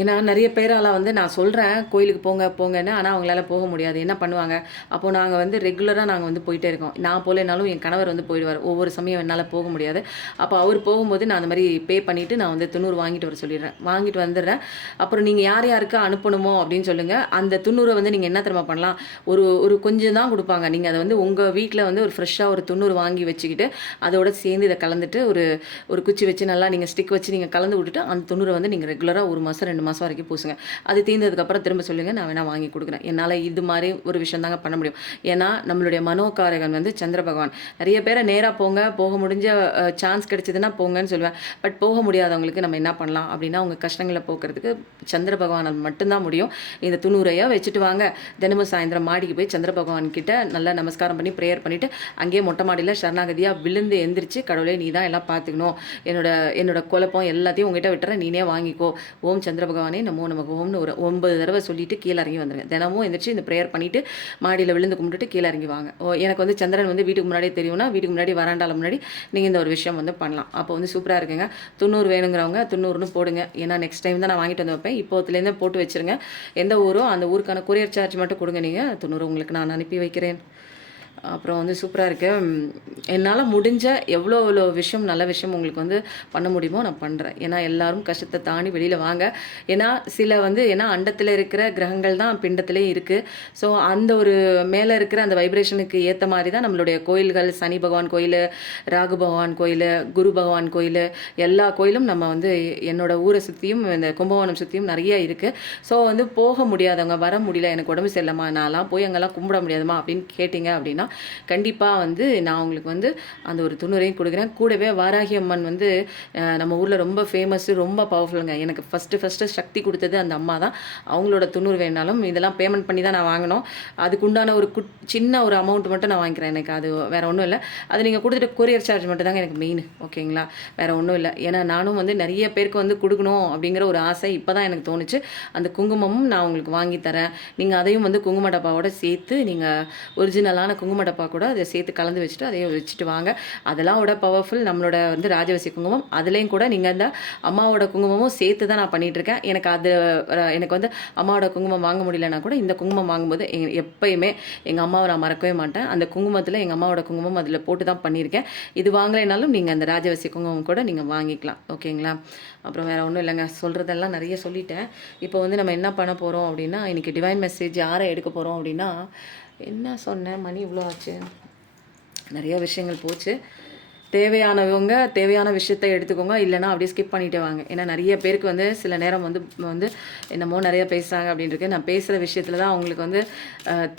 ஏன்னா நிறைய பேரால் வந்து நான் சொல்கிறேன் கோயிலுக்கு போங்க போங்கன்னு, ஆனால் அவங்களால போக முடியாது. என்ன பண்ணுவாங்க, அப்போது நாங்கள் வந்து ரெகுலராக நாங்கள் வந்து போயிட்டே இருக்கோம். நான் போகலைனாலும் என் கணவர் வந்து போயிடுவார். ஒவ்வொரு சமயம் என்னால் போக முடியாது. அப்போ அவர் போகும்போது நான் அந்த மாதிரி பே பண்ணிவிட்டு நான் வந்து 90 வாங்கிட்டு வர சொல்லிடுறேன். வாங்கிட்டு வந்துடுறேன். அப்புறம் நீங்கள் யார் யாருக்கு அனுப்பணுமோ அப்படின்னு சொல்லுங்கள். அந்த 90 வந்து நீங்கள் என்ன தெரியுமா பண்ணலாம், ஒரு கொஞ்சம் தான் கொடுப்பாங்க. நீங்கள் அதை வந்து உங்கள் வீட்டில் வந்து ஒரு ஃப்ரெஷ்ஷாக ஒரு 90 வாங்கி வச்சுக்கிட்டு அதோட சேர்ந்து இதை கலந்துட்டு ஒரு குச்சி வச்சு நல்லா நீங்கள் ஸ்டிக் வச்சு நீங்கள் கலந்து விட்டுட்டு அந்த 90 வந்து நீங்கள் ரெகுலராக 1 மாதம் 2 மாதம் வரைக்கும் பூசுங்க. அது தீர்ந்ததுக்கப்புறம் திரும்ப சொல்லுங்கள், நான் வேணால் வாங்கி கொடுக்குறேன். என்னால் இது மாதிரி ஒரு விஷயம் தாங்க பண்ண முடியும். ஏன்னா நம்மளுடைய மனோகாரகன் வந்து சந்திர பகவான். நிறைய பேரை நேராக போக முடிஞ்ச சான்ஸ் கிடைச்சதுன்னா போங்கன்னு சொல்லுவேன். பட் போக முடியாதவங்களுக்கு நம்ம என்ன பண்ணலாம் அப்படின்னா, அவங்க கஷ்டங்களை போக்குறதுக்கு சந்திர பகவானால் மட்டும்தான் முடியும். இந்த 90 வச்சுட்டு வாங்க. தினமும் சாயந்தரம் மாடிக்கு போய் சந்திர பகவான் கிட்ட நல்லா நமஸ்காரம் பண்ணி ப்ரேயர் பண்ணிவிட்டு அங்கேயே மொட்டை மாடியில் சரணாகதியாக விழுந்து எந்திரிச்சு, கடவுளே நீ தான் எல்லாம் பார்த்துக்கணும், என்னோட குழப்பம் எல்லாத்தையும் உங்ககிட்ட விட்டுறேன், நீனே வாங்கிக்கோ, ஓம் சந்திர பகவானே நமோ நமக்கு ஓம்னு ஒரு 9 தடவை சொல்லிட்டு கீழே இறங்கி வந்துடுங்க. தினமும் எந்திரிச்சு இந்த ப்ரேயர் பண்ணிவிட்டு மாடியில் விழுந்து கும்பிட்டுட்டு கீழே இறங்கி வாங்க. எனக்கு வந்து சந்திரன் வந்து வீட்டுக்கு முன்னாடியே தெரியும்னா, வீட்டுக்கு முன்னாடி வராண்டால முன்னாடி நீங்கள் இந்த ஒரு விஷயம் வந்து பண்ணலாம். அப்போ வந்து சூப்பராக இருக்குங்க. 90 வேணுங்கிறவங்க 90ன்னு போடுங்க. ஏன்னா நெக்ஸ்ட் டைம் தான் நான் வாங்கிட்டு வந்து வைப்பேன். இப்போத்துலேருந்து போட்டு வச்சுருங்க. எந்த ஊரோ அந்த ஊருக்கான கொரியர் சார்ஜ் மட்டும் கொடுங்க. நீங்கள் 90 உங்களுக்கு நான் அனுப்பி வைக்கிறேன். அப்புறம் வந்து சூப்பராக இருக்குது. என்னால் முடிஞ்ச எவ்வளோ விஷயம் நல்ல விஷயம் உங்களுக்கு வந்து பண்ண முடியுமோ நான் பண்ணுறேன். ஏன்னா எல்லோரும் கஷ்டத்தை தாண்டி வெளியில் வாங்க. ஏன்னா ஏன்னா அண்டத்தில் இருக்கிற கிரகங்கள் தான் பிண்டத்திலே இருக்குது. ஸோ அந்த ஒரு மேலே இருக்கிற அந்த வைப்ரேஷனுக்கு ஏற்ற மாதிரி தான் நம்மளுடைய கோயில்கள், சனி பகவான் கோயில், ராகு பகவான் கோயில், குரு பகவான் கோயில், எல்லா கோயிலும் நம்ம வந்து என்னோடய ஊரை சுற்றியும் இந்த கும்பகோணம் சுற்றியும் நிறைய இருக்குது. ஸோ வந்து போக முடியாதவங்க, வர முடியல, எனக்கு உடம்பு சரியில்லைம்மா, நான்லாம் போய் அங்கெல்லாம் கும்பிட முடியாதுமா அப்படின்னு கேட்டிங்க அப்படின்னா அப்படின்னா கண்டிப்பாக வந்து நான் உங்களுக்கு வந்து அந்த ஒரு துணுரையும் கொடுக்குறேன். கூடவே வாராகி அம்மன் வந்து நம்ம ஊரில் ரொம்ப ஃபேமஸ்ஸு, ரொம்ப பவர்ஃபுல்லுங்க. எனக்கு ஃபஸ்ட்டு சக்தி கொடுத்தது அந்த அம்மா தான். அவங்களோட துணூறு வேணாலும் இதெல்லாம் பேமெண்ட் பண்ணி தான் நான் வாங்கினோம். அதுக்குண்டான ஒரு சின்ன ஒரு அமௌண்ட் மட்டும் நான் வாங்கிக்கிறேன். எனக்கு அது வேறு ஒன்றும் இல்லை. அது நீங்கள் கொடுத்துட்டு கொரியர் சார்ஜ் மட்டும் தாங்க எனக்கு மெயின். ஓகேங்களா? வேறு ஒன்றும் இல்லை. ஏன்னா நானும் வந்து நிறைய பேருக்கு வந்து கொடுக்கணும் அப்படிங்கிற ஒரு ஆசை இப்போ தான் எனக்கு தோணுச்சு. அந்த குங்குமமும் நான் உங்களுக்கு வாங்கி தரேன். நீங்கள் அதையும் வந்து குங்கும டப்பாவோட சேர்த்து நீங்கள் ஒரிஜினலான குங்கும டப்பா கூட அதை சேர்த்து கலந்து வச்சுட்டு அதையும் வச்சுட்டு வாங்க. அதெல்லாம் விட பவர்ஃபுல் நம்மளோட வந்து ராஜவசி குங்குமம். அதுலேயும் கூட நீங்கள் அந்த அம்மாவோட குங்குமமும் சேர்த்து தான் நான் பண்ணிகிட்ருக்கேன். எனக்கு வந்து அம்மாவோட குங்குமம் வாங்க முடியலன்னா கூட இந்த குங்குமம் வாங்கும்போது எப்பயுமே எங்கள் அம்மாவை நான் மறக்கவே மாட்டேன். அந்த குங்குமத்தில் எங்கள் அம்மாவோட குங்குமம் அதில் போட்டு தான் பண்ணியிருக்கேன். இது வாங்கலைனாலும் நீங்கள் அந்த ராஜவசி குங்குமம் கூட நீங்கள் வாங்கிக்கலாம். ஓகேங்களா? அப்புறம் வேறு ஒன்றும் இல்லைங்க, சொல்கிறதெல்லாம் நிறைய சொல்லிட்டேன். இப்போ வந்து நம்ம என்ன பண்ண போகிறோம் அப்படின்னா, இன்றைக்கி டிவைன் மெசேஜ் யாரை எடுக்க போகிறோம் அப்படின்னா, என்ன சொன்னேன், மணி இவ்வளோ ஆச்சு, நிறைய விஷயங்கள் போச்சு. தேவையானவங்க தேவையான விஷயத்தை எடுத்துக்கோங்க, இல்லைனா அப்படியே ஸ்கிப் பண்ணிகிட்டே வாங்க. ஏன்னா நிறைய பேருக்கு வந்து சில நேரம் வந்து என்னமோ நிறைய பேசுகிறாங்க அப்படின்ட்டு நான் பேசுகிற விஷயத்தில் தான் அவங்களுக்கு வந்து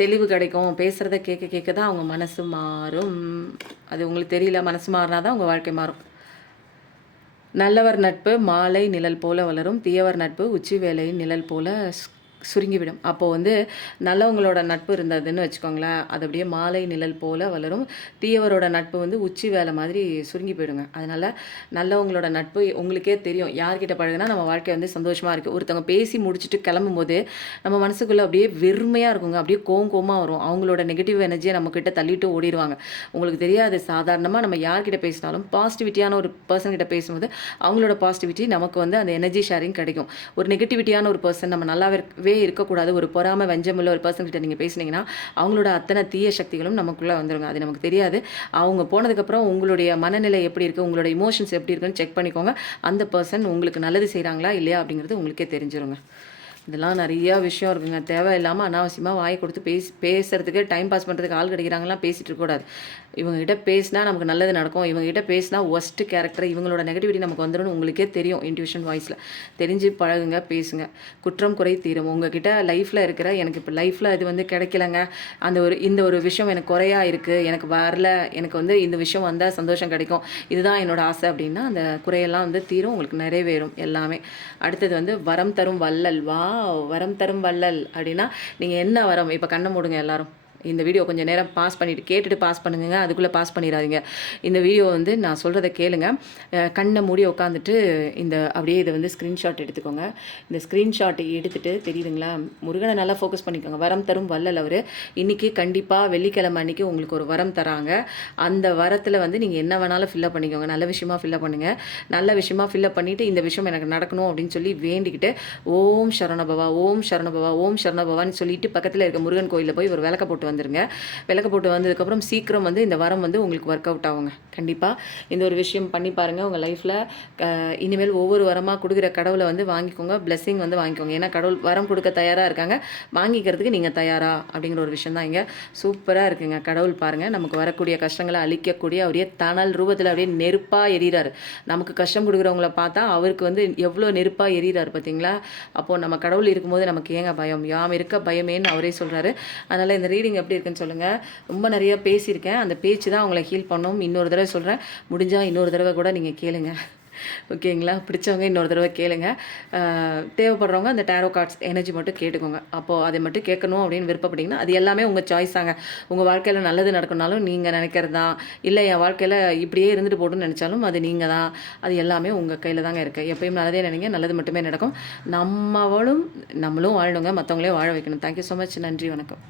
தெளிவு கிடைக்கும். பேசுகிறத கேட்க கேட்க தான் அவங்க மனசு மாறும். அது உங்களுக்கு தெரியல, மனசு மாறினா தான் உங்கள் வாழ்க்கை மாறும். நல்லவர் நட்பு மாலை நிழல் போல வளரும், தீயவர் நட்பு உச்சி வேலையின் நிழல் போல சுருங்கிவிடும். அப்போது வந்து நல்லவங்களோட நட்பு இருந்ததுன்னு வச்சுக்கோங்களேன், அது அப்படியே மாலை நிழல் போல் வளரும். தீயவரோட நட்பு வந்து உச்சி வேலை மாதிரி சுருங்கி போயிடுங்க. அதனால் நல்லவங்களோட நட்பு உங்களுக்கே தெரியும். யார்கிட்ட பழகுனா நம்ம வாழ்க்கை வந்து சந்தோஷமாக இருக்குது. ஒருத்தவங்க பேசி முடிச்சுட்டு கிளம்பும்போது நம்ம மனசுக்குள்ளே அப்படியே வெறுமையாக இருக்குங்க. அப்படியே கோவமாக வரும். அவங்களோட நெகட்டிவ் எனர்ஜியை நம்மக்கிட்ட தள்ளிட்டு ஓடிடுவாங்க. உங்களுக்கு தெரியாது, சாதாரணமாக நம்ம யார்கிட்ட பேசினாலும் பாசிட்டிவிட்டியான ஒரு பர்சன் கிட்ட பேசும்போது அவங்களோட பாசிட்டிவிட்டி நமக்கு வந்து அந்த எனர்ஜி ஷேரிங் கிடைக்கும். ஒரு நெகட்டிவிட்டியான ஒரு பர்சன் நம்ம நல்லாவே இருக்கக்கூடாது. ஒரு பொறாமை வஞ்சமுள்ள ஒரு பர்சன் கிட்ட நீங்கள் பேசுனீங்கன்னா அவங்களோட அத்தனை தீய சக்திகளும் நமக்குள்ளே வந்துருங்க. அது நமக்கு தெரியாது. அவங்க போனதுக்கப்புறம் உங்களுடைய மனநிலை எப்படி இருக்குது, உங்களோட இமோஷன்ஸ் எப்படி இருக்குன்னு செக் பண்ணிக்கோங்க. அந்த பர்சன் உங்களுக்கு நல்லது செய்கிறாங்களா இல்லையா அப்படிங்கிறது உங்களுக்கே தெரிஞ்சிருங்க. இதெல்லாம் நிறையா விஷயம் இருக்குங்க. தேவையில்லாமல் அனாவசியமாக வாய் கொடுத்து பேசுகிறதுக்கு டைம் பாஸ் பண்ணுறதுக்கு ஆள் கிடைக்கிறாங்களாம் பேசிகிட்டு இருக்கக்கூடாது. இவங்ககிட்ட பேசினா நமக்கு நல்லது நடக்கும், இவங்ககிட்ட பேசினா ஒஸ்ட்டு கேரக்டர், இவங்களோட நெகட்டிவிட்டி நமக்கு வந்துடும் உங்களுக்கே தெரியும். இன்ட்யூஷன் வாய்ஸில் தெரிஞ்சு பழகுங்க, பேசுங்க. குற்றம் குறை தீரும். உங்ககிட்ட லைஃப்பில் இருக்கிற எனக்கு இப்போ லைஃப்பில் இது வந்து கிடைக்கலங்க, இந்த ஒரு விஷயம் எனக்கு குறையாக இருக்குது, எனக்கு வரல, எனக்கு வந்து இந்த விஷயம் வந்தால் சந்தோஷம் கிடைக்கும், இதுதான் என்னோட ஆசை அப்படின்னா அந்த குறையெல்லாம் வந்து தீரும், உங்களுக்கு நிறைவேறும் எல்லாமே. அடுத்தது வந்து வரம் தரும் வள்ளல். வரம் தரும் வள்ளல் அப்படின்னா நீங்கள் என்ன வரம், இப்போ கண்ணை மூடுங்க எல்லாரும். இந்த வீடியோ கொஞ்சம் நேரம் பாஸ் பண்ணிவிட்டு கேட்டுட்டு பாஸ் பண்ணுங்க, அதுக்குள்ளே பாஸ் பண்ணிடாதீங்க. இந்த வீடியோ வந்து நான் சொல்கிறத கேளுங்க. கண்ணை மூடி உட்காந்துட்டு அப்படியே இதை வந்து ஸ்க்ரீன்ஷாட் எடுத்துக்கோங்க. இந்த ஸ்க்ரீன்ஷாட் எடுத்துகிட்டு தெரியுதுங்களா, முருகனை நல்லா ஃபோக்கஸ் பண்ணிக்கோங்க. வரம் தரும் வள்ளல் அவர். இன்றைக்கி கண்டிப்பாக வெள்ளிக்கிழமை அன்றைக்கி உங்களுக்கு ஒரு வரம் தராங்க. அந்த வரத்தில் வந்து நீங்கள் என்ன வேணாலும் ஃபில்லப் பண்ணிக்கோங்க. நல்ல விஷயமா ஃபில்லப் பண்ணுங்கள். நல்ல விஷயமா ஃபில்லப் பண்ணிவிட்டு இந்த விஷயம் எனக்கு நடக்கணும் அப்படின்னு சொல்லி வேண்டிக்கிட்டு ஓம் சரணபவா, ஓம் சரணபவா, ஓம் சரணபவான்னு சொல்லிட்டு பக்கத்தில் இருக்க முருகன் கோயிலில் போய் ஒரு விளக்க போட்டு வந்துருங்க. விளக்கு போட்டு வந்ததுக்கப்புறம் சீக்கிரம் வந்து இந்த வாரம் வந்து உங்களுக்கு ஒர்க் அவுட் ஆகுங்க. கண்டிப்பாக இந்த ஒரு விஷயம் பண்ணி பாருங்கள். உங்கள் லைஃப்பில் இனிமேல் ஒவ்வொரு வரமாக கொடுக்குற கடவுளை வந்து வாங்கிக்கோங்க, பிளெஸ்ஸிங் வந்து வாங்கிக்கோங்க. ஏன்னா கடவுள் வரம் கொடுக்க தயாராக இருக்காங்க, வாங்கிக்கிறதுக்கு நீங்கள் தயாரா அப்படிங்கிற ஒரு விஷயம் தான் இங்கே சூப்பராக இருக்குங்க. கடவுள் பாருங்கள், நமக்கு வரக்கூடிய கஷ்டங்களை அழிக்கக்கூடிய அப்படியே தணல் ரூபத்தில் அப்படியே நெருப்பாக எரிகிறாரு. நமக்கு கஷ்டம் கொடுக்குறவங்கள பார்த்தா அவருக்கு வந்து எவ்வளோ நெருப்பாக எரிகிறாரு பார்த்தீங்களா. அப்போது நம்ம கடவுள் இருக்கும்போது நமக்கு ஏங்க பயம், யாம் இருக்க பயமேன்னு அவரே சொல்கிறாரு. அதனால் இந்த ரீடிங் எப்படி இருக்குன்னு சொல்லுங்கள். ரொம்ப நிறைய பேசியிருக்கேன், அந்த பேச்சு தான் அவங்கள ஹீல் பண்ணும். இன்னொரு தடவை சொல்கிறேன், முடிஞ்சால் இன்னொரு தடவை கூட நீங்கள் கேளுங்க. ஓகேங்களா? பிடிச்சவங்க இன்னொரு தடவை கேளுங்க. தேவைப்படுறவங்க அந்த டேரோ கார்ட்ஸ் எனர்ஜி மட்டும் கேட்டுக்கோங்க. அப்போது அதை மட்டும் கேட்கணும் அப்படின்னு விருப்பப்பட்டீங்கன்னா அது எல்லாமே உங்கள் சாய்ஸ் தாங்க. உங்கள் வாழ்க்கையில் நல்லது நடக்கணும்னாலும் நீங்கள் நினைக்கிறது தான், இல்லை என் வாழ்க்கையில் இப்படியே இருந்துட்டு போட்டுன்னு நினச்சாலும் அது நீங்கள் தான். அது எல்லாமே உங்கள் கையில் தாங்க இருக்குது. எப்பயும் நல்லதே நினைங்க, நல்லது மட்டுமே நடக்கும். நம்மளும் வாழணுங்க, மற்றவங்களே வாழ வைக்கணும். Thank you so much. நன்றி, வணக்கம்.